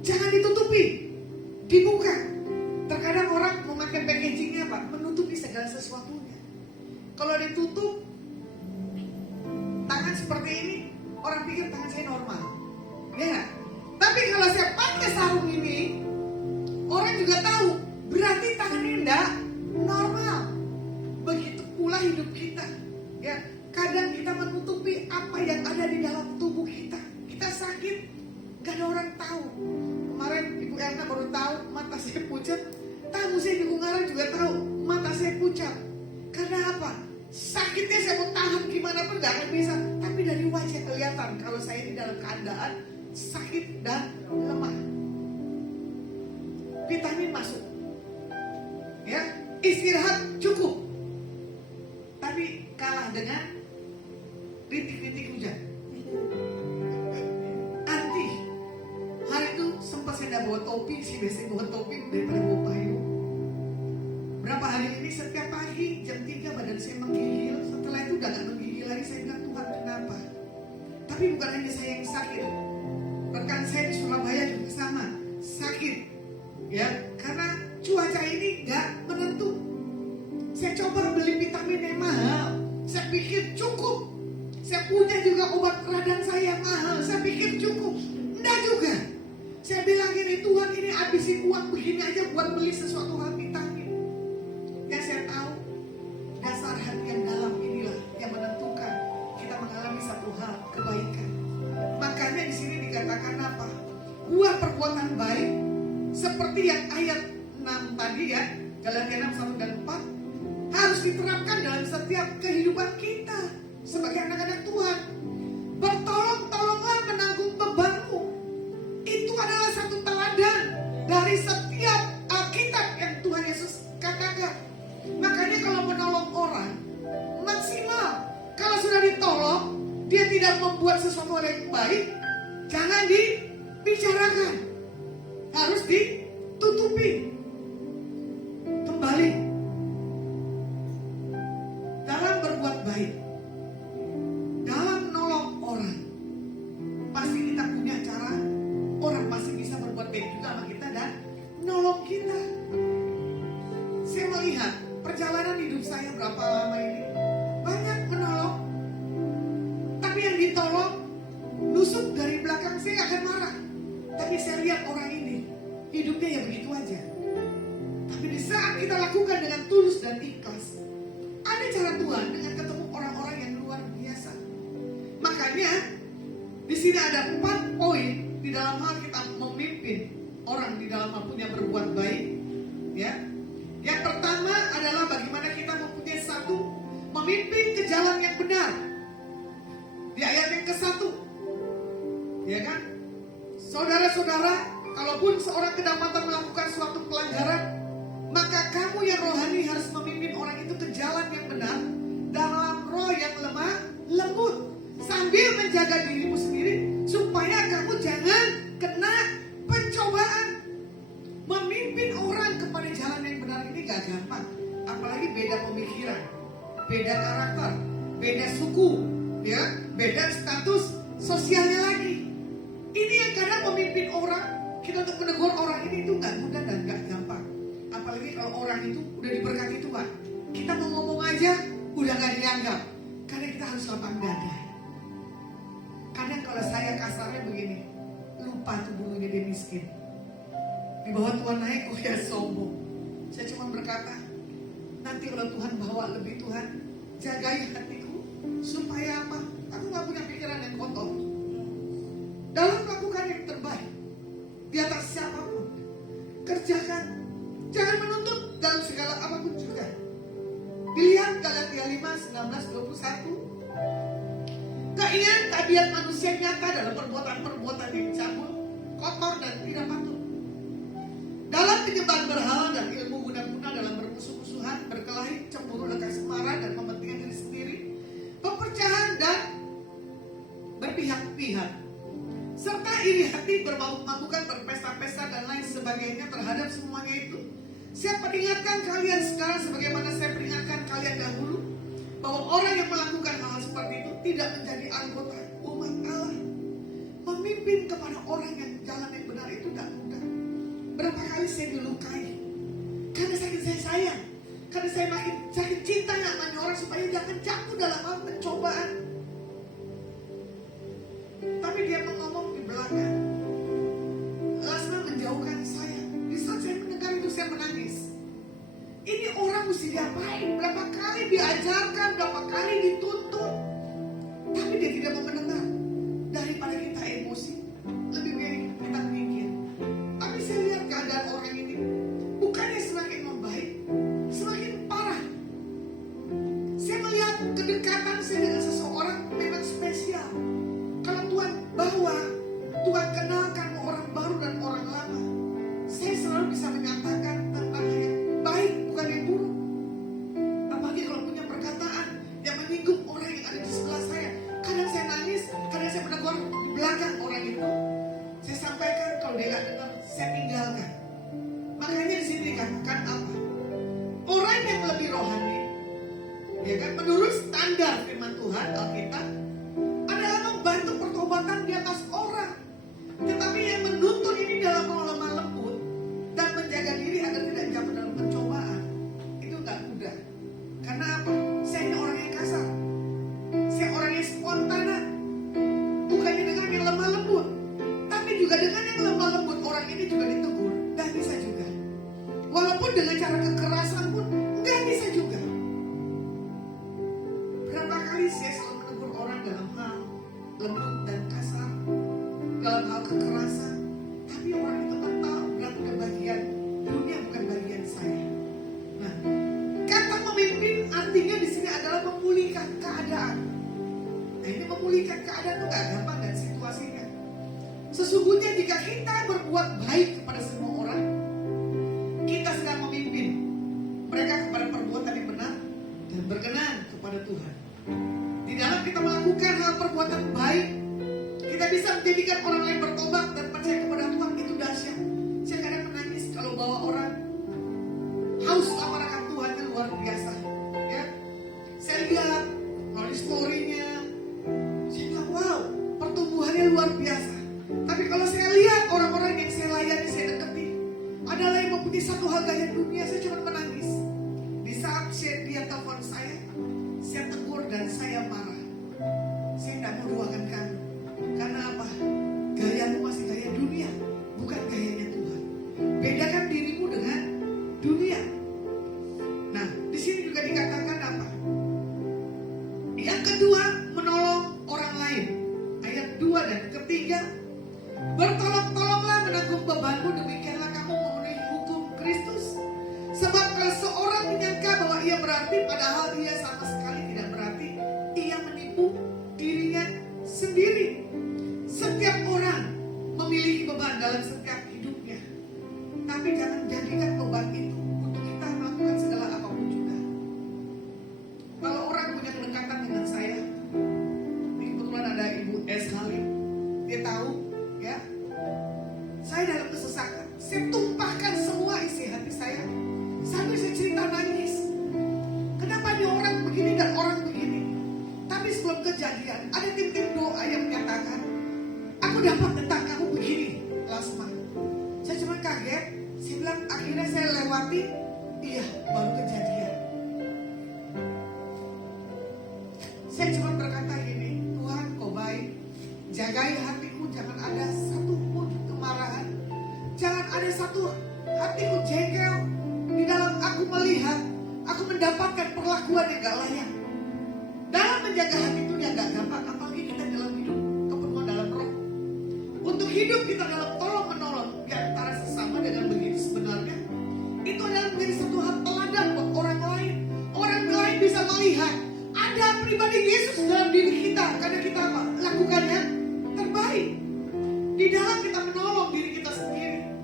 jangan ditutupi, dibuka. Terkadang orang memakai packagingnya apa? Menutupi segala sesuatunya. Kalau ditutup tangan seperti ini, orang pikir tangan saya normal, ya nggak? Tapi kalau saya pakai sarung ini, orang juga tahu berarti tangan ini enggak normal. Begitu pula hidup kita, ya. Kadang kita menutupi apa yang ada di dalam tubuh kita. Kita sakit, gak ada orang tahu. Kemarin Ibu Erna baru tahu mata saya pucat. Tamu saya di Ungaran juga tahu mata saya pucat. Karena apa? Sakitnya saya mau tahan gimana pun gak akan bisa. Tapi dari wajah kelihatan kalau saya ini dalam keadaan sakit dan lemah. Vitamin masuk, ya, istirahat cukup. Tapi kalah dengan rintik-rintik hujan. Anti. Hari itu sempat saya tidak bawa topi, sih biasanya bawa topi daripada bawa payung. Berapa hari ini setiap pagi jam 3 badan saya menggigil. Setelah itu udah gak menggigil lagi. Saya bilang, Tuhan kenapa? Tapi bukan hanya saya yang sakit. Rekan saya di Surabaya juga sama, sakit. Ya, karena cuaca ini gak menentu. Saya coba beli vitamin yang mahal. Saya pikir cukup. Saya punya juga obat radang saya yang mahal. Saya pikir cukup. Enggak juga. Saya bilang gini, Tuhan ini habisin uang begini aja buat beli sesuatu hal vitamin. Yang saya tahu, dasar hati yang dalam inilah yang menentukan kita mengalami satu hal kebaikan. Makanya di sini dikatakan apa? Buah perbuatan baik seperti yang ayat 6 tadi ya, Galatia 6, 1 dan 4 harus diterapkan dalam setiap kehidupan kita sebagai anak-anak Tuhan. Bertolong-tolonglah menanggung bebanmu. Itu adalah satu teladan dari setiap Alkitab yang Tuhan Yesus katakan. Makanya kalau menolong orang maksimal. Kalau sudah ditolong, dia tidak membuat sesuatu hal yang baik, jangan dibicarakan. Harus ditutupi. Kembali dalam berbuat baik, dalam menolong orang, pasti kita punya cara. Orang pasti bisa berbuat baik juga sama kita dan menolong kita. Saya melihat perjalanan hidup saya berapa lama ini, banyak menolong. Tapi yang ditolong nusuk dari belakang, saya akan marah. Tapi saya lihat orang ini hidupnya ya begitu aja. Tapi di saat kita lakukan dengan tulus dan ikhlas, ada cara Tuhan dengan ketemu orang-orang yang luar biasa. Makanya di sini ada 4 poin di dalam hal kita memimpin orang di dalam hal punya berbuat baik. Ya, yang pertama adalah bagaimana kita mempunyai satu memimpin ke jalan yang benar. Di ayat yang ke-1, ya kan? Saudara-saudara, kalaupun seorang kedapatan melakukan suatu pelanggaran, maka kamu yang rohani harus memimpin orang itu ke jalan yang benar dalam roh yang lemah lembut, sambil menjaga dirimu sendiri supaya kamu jangan kena pencobaan. Memimpin orang kepada jalan yang benar ini gak gampang. Apalagi beda pemikiran, beda karakter, beda suku, ya, beda status sosialnya lagi. Ini yang kadang memimpin orang, kita untuk menegur orang ini itu gak mudah dan gak gampang. Apalagi kalau orang itu udah diberkati Tuhan, kita mau ngomong aja udah gak dianggap. Karena kita harus lapang dada. Kadang kalau saya kasarnya begini, lupa tuh dulunya dia miskin. Di bawah Tuhan naik, oh ya sombong. Saya cuma berkata, nanti kalau Tuhan bawa lebih, Tuhan jagai hatiku supaya apa? Aku gak punya pikiran yang kotor dalam melakukan yang terbaik di atas siapapun. Kerjakan, jangan menuntut dalam segala apapun juga. Dilihat Galatia 5:19-21. Keinginan tabiat manusia nyata dalam perbuatan-perbuatan yang cabul, kotor dan tidak patut. Dalam penyembahan berhala dan ilmu guna-guna, dalam bermusuh-musuhan, berkelahi, cemburu, lekas marah, dan mementingkan diri sendiri, pepercahan dan berpihak-pihak, serta iri hati, bermabuk-mabukan, berpesta-pesta dan lain sebagainya. Terhadap semuanya itu, saya peringatkan kalian sekarang sebagaimana saya peringatkan kalian dahulu, bahwa orang yang melakukan hal seperti itu tidak menjadi anggota umat Allah. Memimpin kepada orang yang jalan yang benar itu tidak mudah. Berapa kali saya dilukai karena saya sayang, karena saya makin sakit cinta namanya orang supaya jangan jatuh dalam hal pencobaan. Tapi dia ngomong di belakang, Lasna menjauhkan saya. Di saat saya mendengar itu saya menangis. Ini orang mesti diapain? Berapa kali diajarkan, berapa kali dituntut, tapi dia tidak mau mendengar. Daripada kita emosi, lebih baik kita mikir. Tapi saya lihat keadaan orang ini bukannya semakin membaik, semakin parah. Saya melihat kedekatan saya dengan seseorang memang spesial. Kalau Tuhan bawa, Tuhan kenalkan orang baru dan orang lama, saya selalu bisa menyatakan tentang yang baik, bukan yang buruk. Apalagi kalau punya perkataan yang menyinggung orang yang ada di sebelah saya. Kadang saya nangis, kadang saya menegur di belakang orang itu. Saya sampaikan, kalau dia nggak dengar, saya tinggalkan. Makanya di sini dikatakan apa? Orang yang lebih rohani, ya kan, menurut standar firman Tuhan Alkitab, adalah membantu pertobatan di atas orang. Tetapi yang menuntun ini dalam lemah lembut dan menjaga diri agar tidak jatuh dalam pencobaan, itu nggak mudah. Karena apa? Saya ini orang yang kasar, saya orang yang spontan. Bukannya dengan yang lemah lembut, tapi juga dengan yang lemah lembut orang ini juga ditegur, nggak bisa juga. Walaupun dengan cara kekerasan pun nggak bisa juga. Berapa kali saya selalu menegur orang dalam hal lembut dan kasar, dalam hal kekerasan, tapi orang itu tahu yang bukan bagian dunia, bukan bagian saya. Nah, kata memimpin artinya di sini adalah memulihkan keadaan. Nah, ini memulihkan keadaan itu gak gampang dan situasinya. Sesungguhnya jika kita berbuat baik kepada semua orang, kita sedang memimpin mereka kepada perbuatan yang benar dan berkenan kepada Tuhan. Di dalam kita melakukan hal perbuatan baik, kita bisa menjadikan orang lain bertobat dan percaya kepada Tuhan. Itu dahsyat. Saya kadang menangis kalau bawa orang haus akan Tuhan, itu luar biasa. Ya, saya lihat melalui story-nya, saya bilang wow, pertumbuhannya luar biasa. Tapi kalau saya lihat orang-orang yang saya layani, saya dekati, adalah yang mempunyai satu hal gaya dunia, saya cuma menangis. Di saat dia telepon saya tegur dan saya marah. Saya tidak mau doakan kamu. Karena apa? Gayamu masih gaya dunia, bukan gayanya Tuhan. Bedakan dirimu dengan dunia. Nah, di sini juga dikatakan apa? Yang kedua, menolong orang lain. Ayat 2 dan ketiga, bertolong-tolonglah menanggung bebanmu, demikianlah kamu memenuhi hukum Kristus. Sebab kalau seorang menyangka bahwa ia berarti, padahal ia sama sekali tidak berarti, ia menipu dirinya sendiri. Setiap orang memiliki beban dalam setiap hidupnya. Tapi jangan jadikan beban itu untuk kita melakukan segala apapun juga. Kalau orang punya kedekatan dengan saya, ini kebetulan ada Ibu S. Halim, dia tahu, ya, saya dalam kesesakan, saya tumpahkan semua isi hati saya. Sampai saya cerita nangis. Kenapa nih orang begini dan orang begini? Tapi sebelum kejadian, ada tim-tim doa yang menyatakan, aku dapat tentang kamu begini, Lasma. Saya cuma kaget. Saya bilang, akhirnya saya lewati. Iya, baru kejadian. Saya cuma berkata gini, Tuhan kau baik, jagai hatiku, jangan ada satu pun kemarahan, jangan ada satu hatiku jengkel. Di dalam aku melihat, aku mendapatkan perlakuan yang gak layak. Dalam menjaga hati itu yang gak gampang, apalagi kita dalam hidup kepenuhan dalam roh. Untuk hidup kita dalam tolong menolong di antara sesama dengan begitu sebenarnya itu adalah menjadi satu hal teladan buat orang lain. Orang lain bisa melihat ada pribadi Yesus dalam diri kita karena kita apa? Lakukannya terbaik. Di dalam kita menolong diri kita sendiri,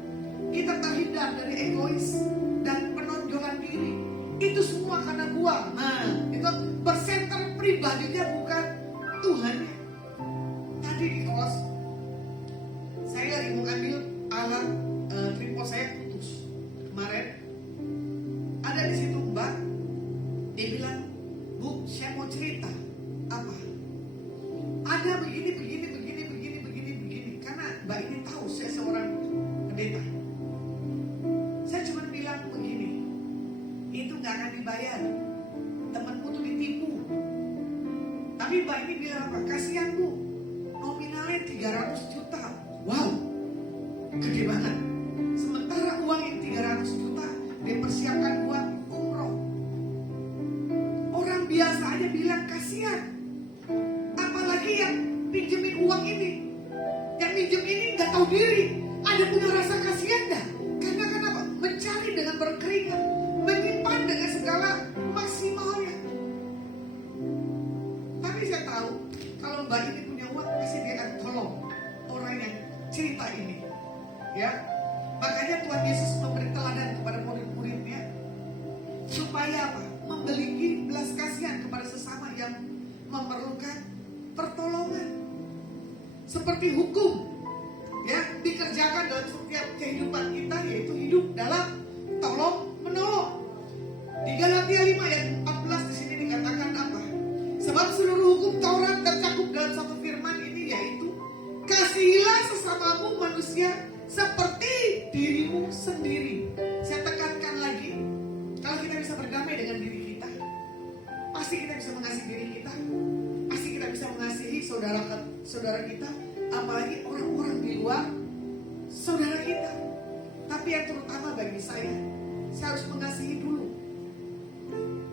kita terhindar dari egois dan penonjolan diri. Itu semua karena gua. Nah, itu bersenter pribadinya bukan Tuhan. Tadi di kos, saya lagi mau ambil alat tripod saya putus kemarin. Ada di situ Mbak, dia bilang, Bu, saya mau cerita. Apa? Ada begini. Karena Mbak ini tahu saya seorang pendeta. Saya cuma bilang begini, itu gak akan dibayar. Temanmu tuh ditipu. Tapi Mbak ini bilang apa? Kasihan Bu, nominalnya 300 juta. Wow, gede banget. Sementara uang yang 300 juta dipersiapkan buat umroh. Orang biasa aja bilang kasihan. Apalagi yang pinjemin uang ini. Yang pinjem ini gak tahu diri. Ada punya rasa kasihan gak? Karena kenapa? Mencari dengan berkeringat, menyimpan dengan segala maksimalnya. Tapi saya tahu kalau Mbak ini punya uang, pasti dia akan tolong orang yang cerita ini. Ya, makanya Tuhan Yesus memberi teladan kepada murid-muridnya supaya apa? Memiliki belas kasihan kepada sesama yang memerlukan pertolongan. Seperti hukum, ya, dikerjakan dalam setiap kehidupan kita, yaitu hidup dalam tolong menolong. Di Galatia 5 ayat 14 di sini dikatakan apa? Sebab seluruh hukum Taurat tercakup dalam satu firman ini, yaitu kasihilah sesamamu manusia seperti dirimu sendiri. Saya tekankan lagi, kalau kita bisa berdamai dengan diri kita, pasti kita bisa mengasihi diri kita, pasti kita bisa mengasihi saudara kita, apalagi orang-orang di luar saudara kita. Tapi yang terutama bagi saya harus mengasihi dulu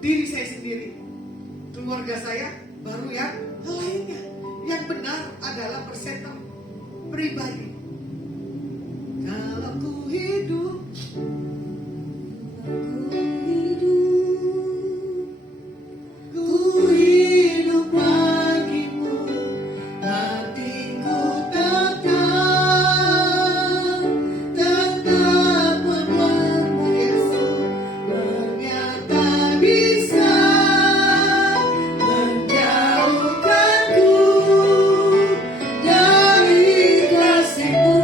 diri saya sendiri, keluarga saya, baru yang lainnya. Yang benar adalah bersenter pribadi. Kalau ku hidup bagimu, hatiku tetap membuatmu Yesus. Ternyata bisa menjauhkanku dari kasih-Mu.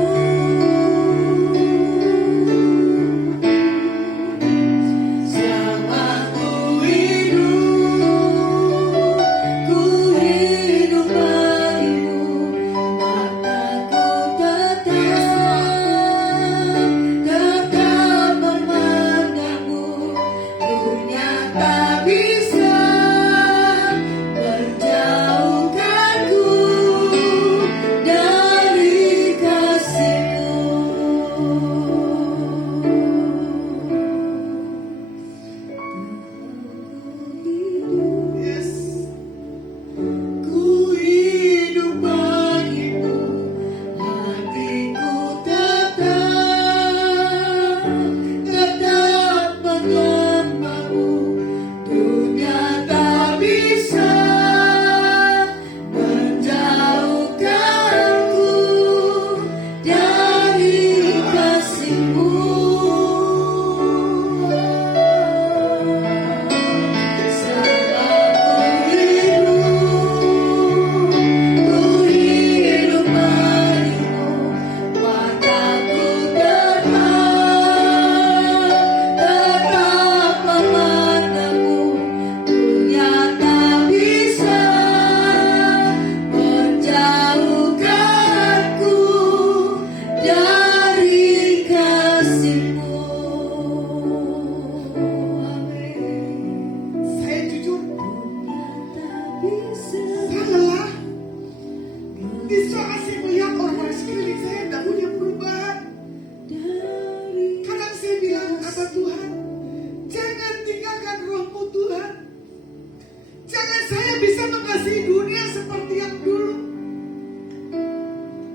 mengasihi dunia seperti yang dulu.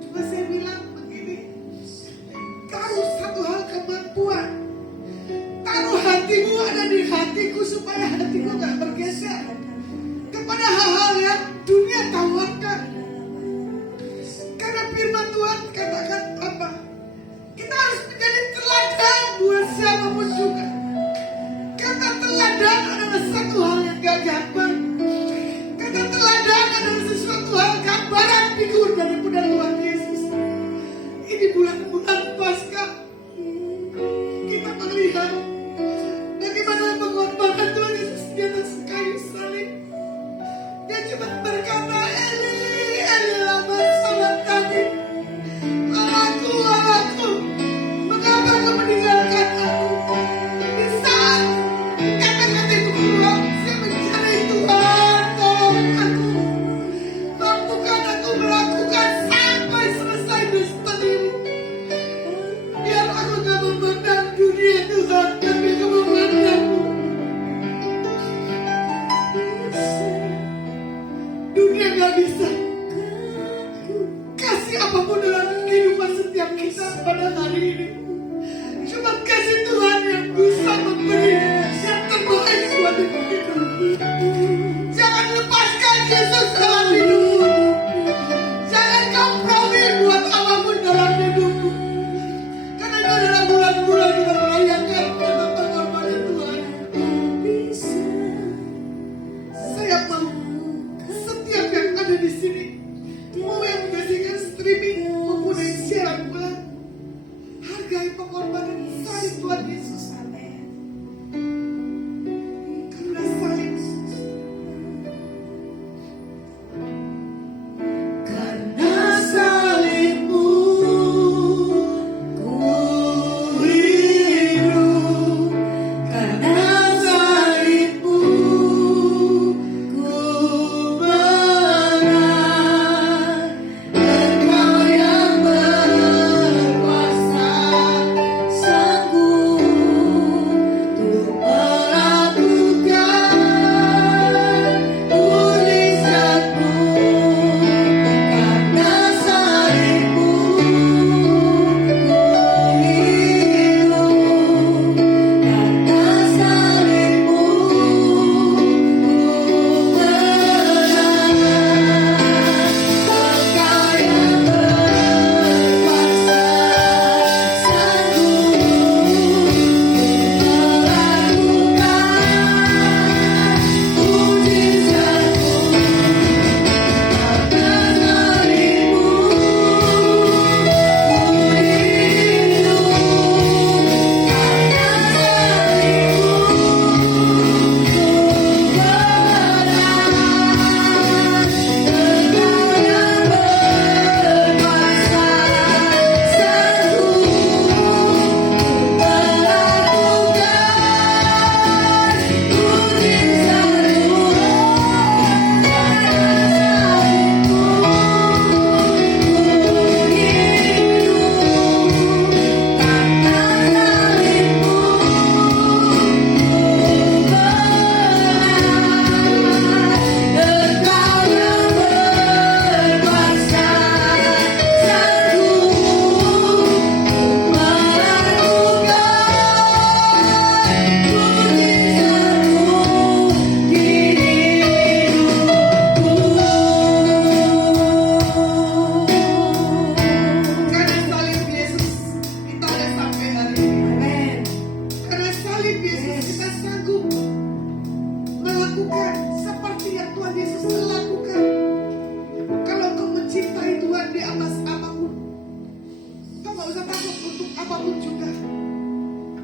Cuma saya bilang begini, taruh satu hal kemampuan, taruh hatimu ada di hatiku supaya hatiku gak bergeser kepada hal-hal yang dunia tawarkan. Karena firman Tuhan katakan apa? Kita harus menjadi teladan buat siapapun juga. Kata teladan adalah satu hal yang gak gampang. Kata teladan adalah sesuatu hal gambaran figur daripada Tuhan Yesus. Ini bulan-bulan Paskah, kita melihat bagaimana pengorbanan Tuhan Yesus di atas kayu salib. Dia cuma berkata, Eli, Eli lama sabachthani. Allahku, mengapa kau meninggalkan aku? Di saat kata-kata itu keluar, saya mencari Tuhan, tolong aku. Mampukan aku melakukan sampai selesai misteri-Mu. Biar aku gak memandang dunia Tuhan, tapi aku memandang-Mu. Dunia gak bisa kasih apapun dalam kehidupan setiap kita pada hari ini. Cuma kasih Tuhan yang bisa memberi yang terbaik buat hidup kita. Jangan lepaskan Yesus dalam hidupmu. Jangan kompromi buat apapun dalam hidupmu. Karena ini adalah bulan-bulan kita merayakan tentang pengorbanan Tuhan. Saya mau setiap yang ada di sini, mau yang menyaksikan streaming maupun yang siaran ulang, hargai pengorbanan salib Tuhan Yesus. Karena salib, karena salib-Mu ku hidup, karena salib-Mu ku menang. Engkau yang berkuasa sanggup untuk melakukan mujizat-Mu. Karena salib-Mu ku hidup, karena salib-Mu ku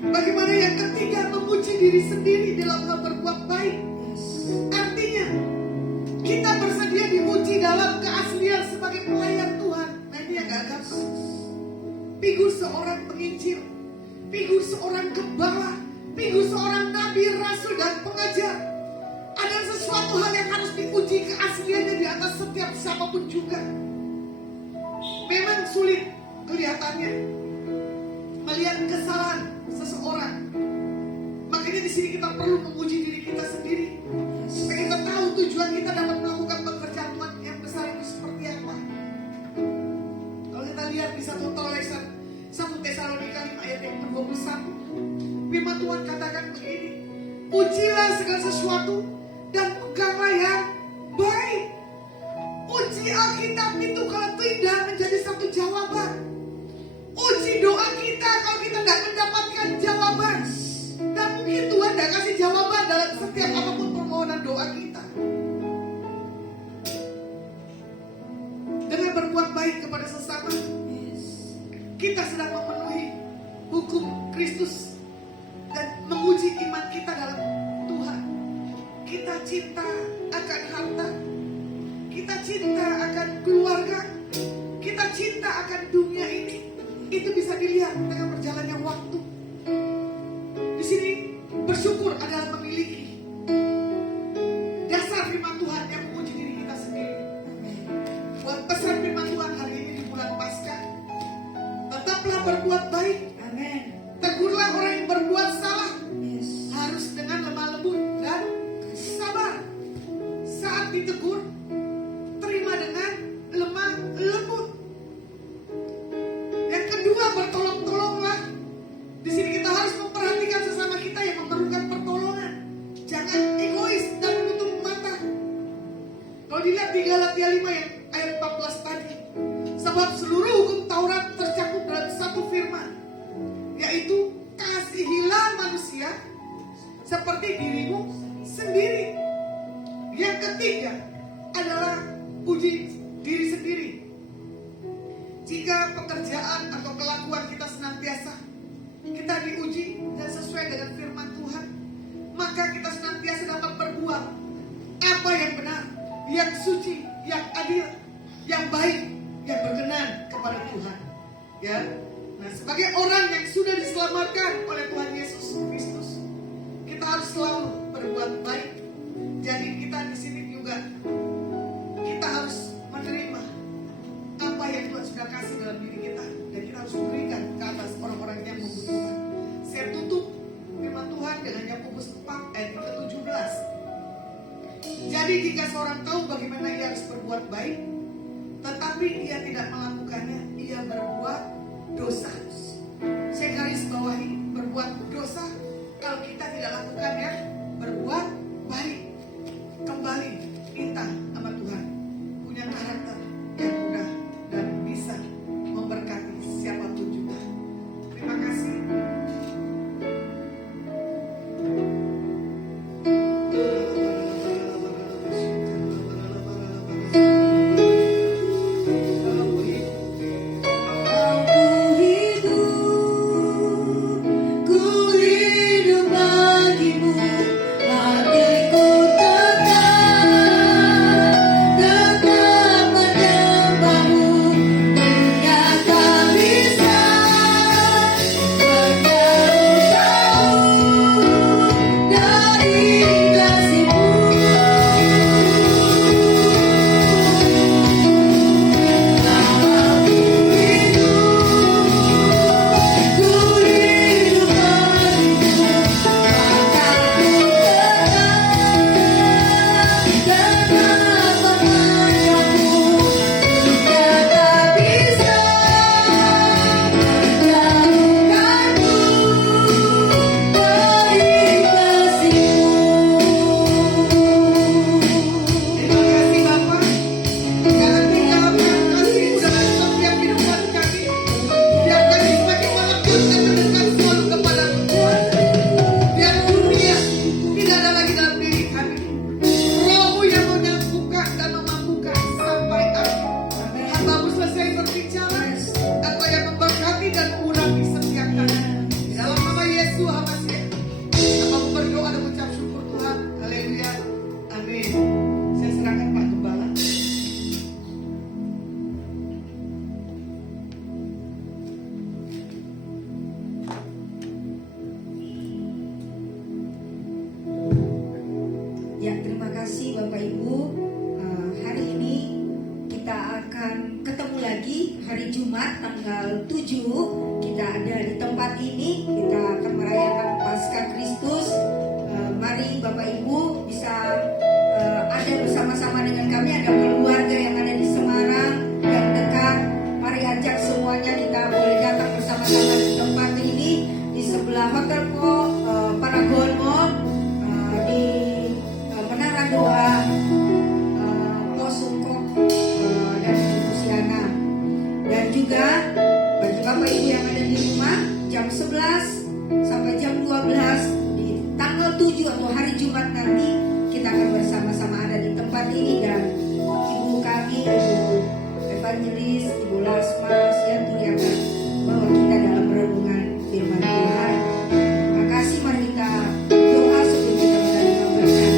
Bagaimana yang ketiga, memuji diri sendiri dalam hal berbuat baik. Artinya, kita bersedia diuji dalam keaslian sebagai pelayan Tuhan. Nah, ini yang gak gampang. Figur seorang penginjil, figur seorang gembala, figur seorang nabi, rasul, dan pengajar. Ada sesuatu hal yang harus diuji keasliannya di atas setiap siapapun juga. Memang sulit kelihatannya melihat kesalahan seseorang. Makanya di sini kita perlu menguji diri kita sendiri supaya kita tahu tujuan kita dapat melakukan kita cinta akan harta, kita cinta akan keluarga, kita cinta akan dunia ini, itu bisa dilihat dengan berjalannya waktu. Di sini bersyukur adalah memiliki. Dasar firman Tuhan yang menguji diri kita sendiri. Buat pesan firman Tuhan hari ini di bulan Paskah, tetaplah berbuat baik. Amin. Tegurlah orang yang berbuat salah, Yes. harus dengan lemah lembut dan sabar. Saat ditegur, terima dengan lemah lembut. Yang kedua, bertolong-tolonglah. Di sini kita harus memperhatikan sesama kita yang memerlukan pertolongan. Jangan egois dan menutup mata. Kalau dilihat di Galatia 5 yang ayat 14 tadi, sebab seluruh hukum Taurat tercakup dalam satu firman, yaitu kasihilah manusia seperti dirimu sendiri. Yang ketiga adalah puji diri sendiri. Jika pekerjaan atau kelakuan kita senantiasa kita diuji dan sesuai dengan firman Tuhan, maka kita senantiasa dapat berbuat apa yang benar, yang suci, yang adil, yang baik, yang berkenan kepada Tuhan. Ya, nah sebagai orang yang sudah diselamatkan oleh Tuhan Yesus Kristus, kita harus selalu berbuat baik. Jadi kita di sini juga kita harus menerima apa yang Tuhan sudah kasih dalam diri kita, dan kita harus berikan ke atas orang-orang yang membutuhkan. Saya tutup firman Tuhan dengan Yakobus 4 ayat ke-17. Jadi jika seorang tahu bagaimana ia harus berbuat baik, tetapi ia tidak melakukannya, ia berbuat dosa. Saya garis bawahi, berbuat dosa kalau kita tidak lakukannya, berbuat baik. Kembali kita sama Tuhan punya karakter yang mudah dan bisa memberkati siapapun juga. Terima kasih. Ya, terima kasih Bapak Ibu. Hari ini kita akan ketemu lagi hari Jumat tanggal 7. Kita ada di tempat ini, kita akan merayakan Paskah Kristus. Mari Bapak Ibu bisa ada bersama-sama dengan kami. Ada keluarga yang ada di Semarang yang dekat. Mari ajak semuanya, kita boleh datang bersama-sama di tempat ini, di sebelah Hotel Paragon Mall, di Menara Doa, Pos Sungkok, dan Luciana. Dan juga bagi Bapak Ibu yang ada di rumah, jam 11 sampai jam 12 di tanggal 7 atau hari Jumat nanti, kita akan bersama-sama ada di tempat ini. Dan Ibu kami, Ibu Evangelis, Ibu Lasma, Sianti akan bawa kita dalam renungan firman Tuhan. Terima kasih, mari kita doa sebelum kita menerima berkat.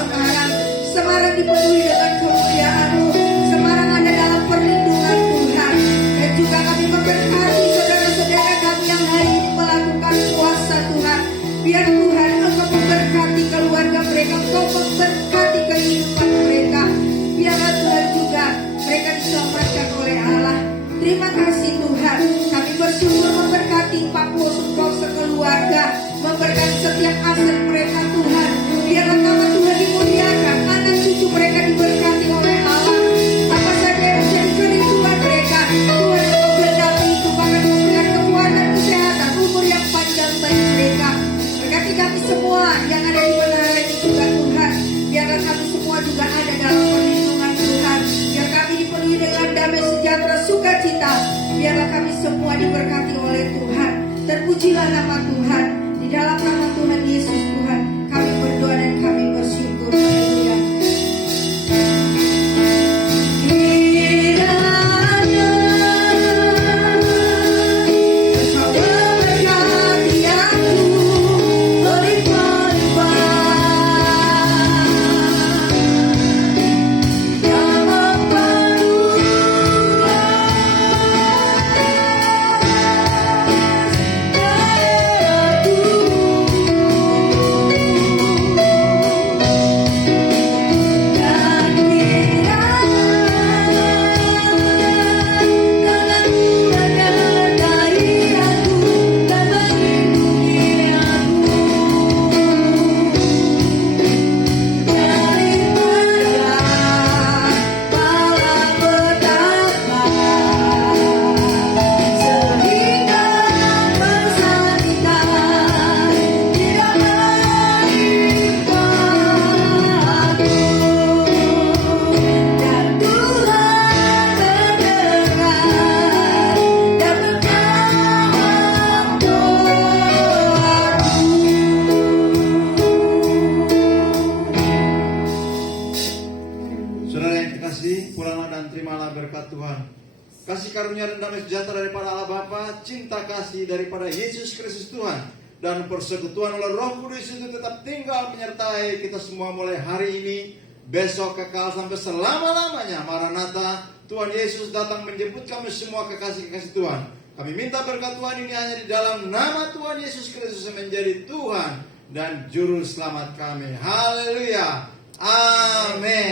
Semarang. Semarang dipenuhi dengan kemuliaan-Mu. Semarang ada dalam perlindungan Tuhan. Dan juga kami memberkati saudara-saudara kami yang hari ini melakukan puasa Tuhan. Biar Tuhan Engkau memberkati keluarga mereka, Engkau memberkati kehidupan mereka. Biarlah Tuhan juga mereka diselamatkan oleh Allah. Terima kasih Tuhan. Kami bersyukur memberkati Pak Bos Engkau sekeluarga, memberkati setiap aset mereka Tuhan. Biarlah nama Tuhan dimuliakan, anak cucu mereka diberkati oleh Allah. Apa saja yang menjadi kerinduan mereka, Tuhan Engkau berkati itu, bahkan memberikan kekuatan, kesehatan, umur yang panjang bagi mereka. Berkati kami semua yang ada di menara ini juga Tuhan. Biarlah kami semua juga ada dalam perlindungan Tuhan. Biar kami dipenuhi dengan damai sejahtera sukacita. Biarlah kami semua diberkati oleh Tuhan. Terpujilah nama Tuhan. Di dalam nama Tuhan Yesus Tuhan kami berdoa dan kami bersyukur. Haleluya. Kasih karunia dan damai sejahtera daripada Allah Bapa, cinta kasih daripada Yesus Kristus Tuhan, dan persekutuan oleh Roh Kudus itu tetap tinggal menyertai kita semua mulai hari ini, besok kekal sampai selama-lamanya. Maranatha, Tuhan Yesus datang menjemput kami semua kekasih-kekasih Tuhan. Kami minta berkat Tuhan ini hanya di dalam nama Tuhan Yesus Kristus yang menjadi Tuhan dan Juru Selamat kami. Haleluya. Amin.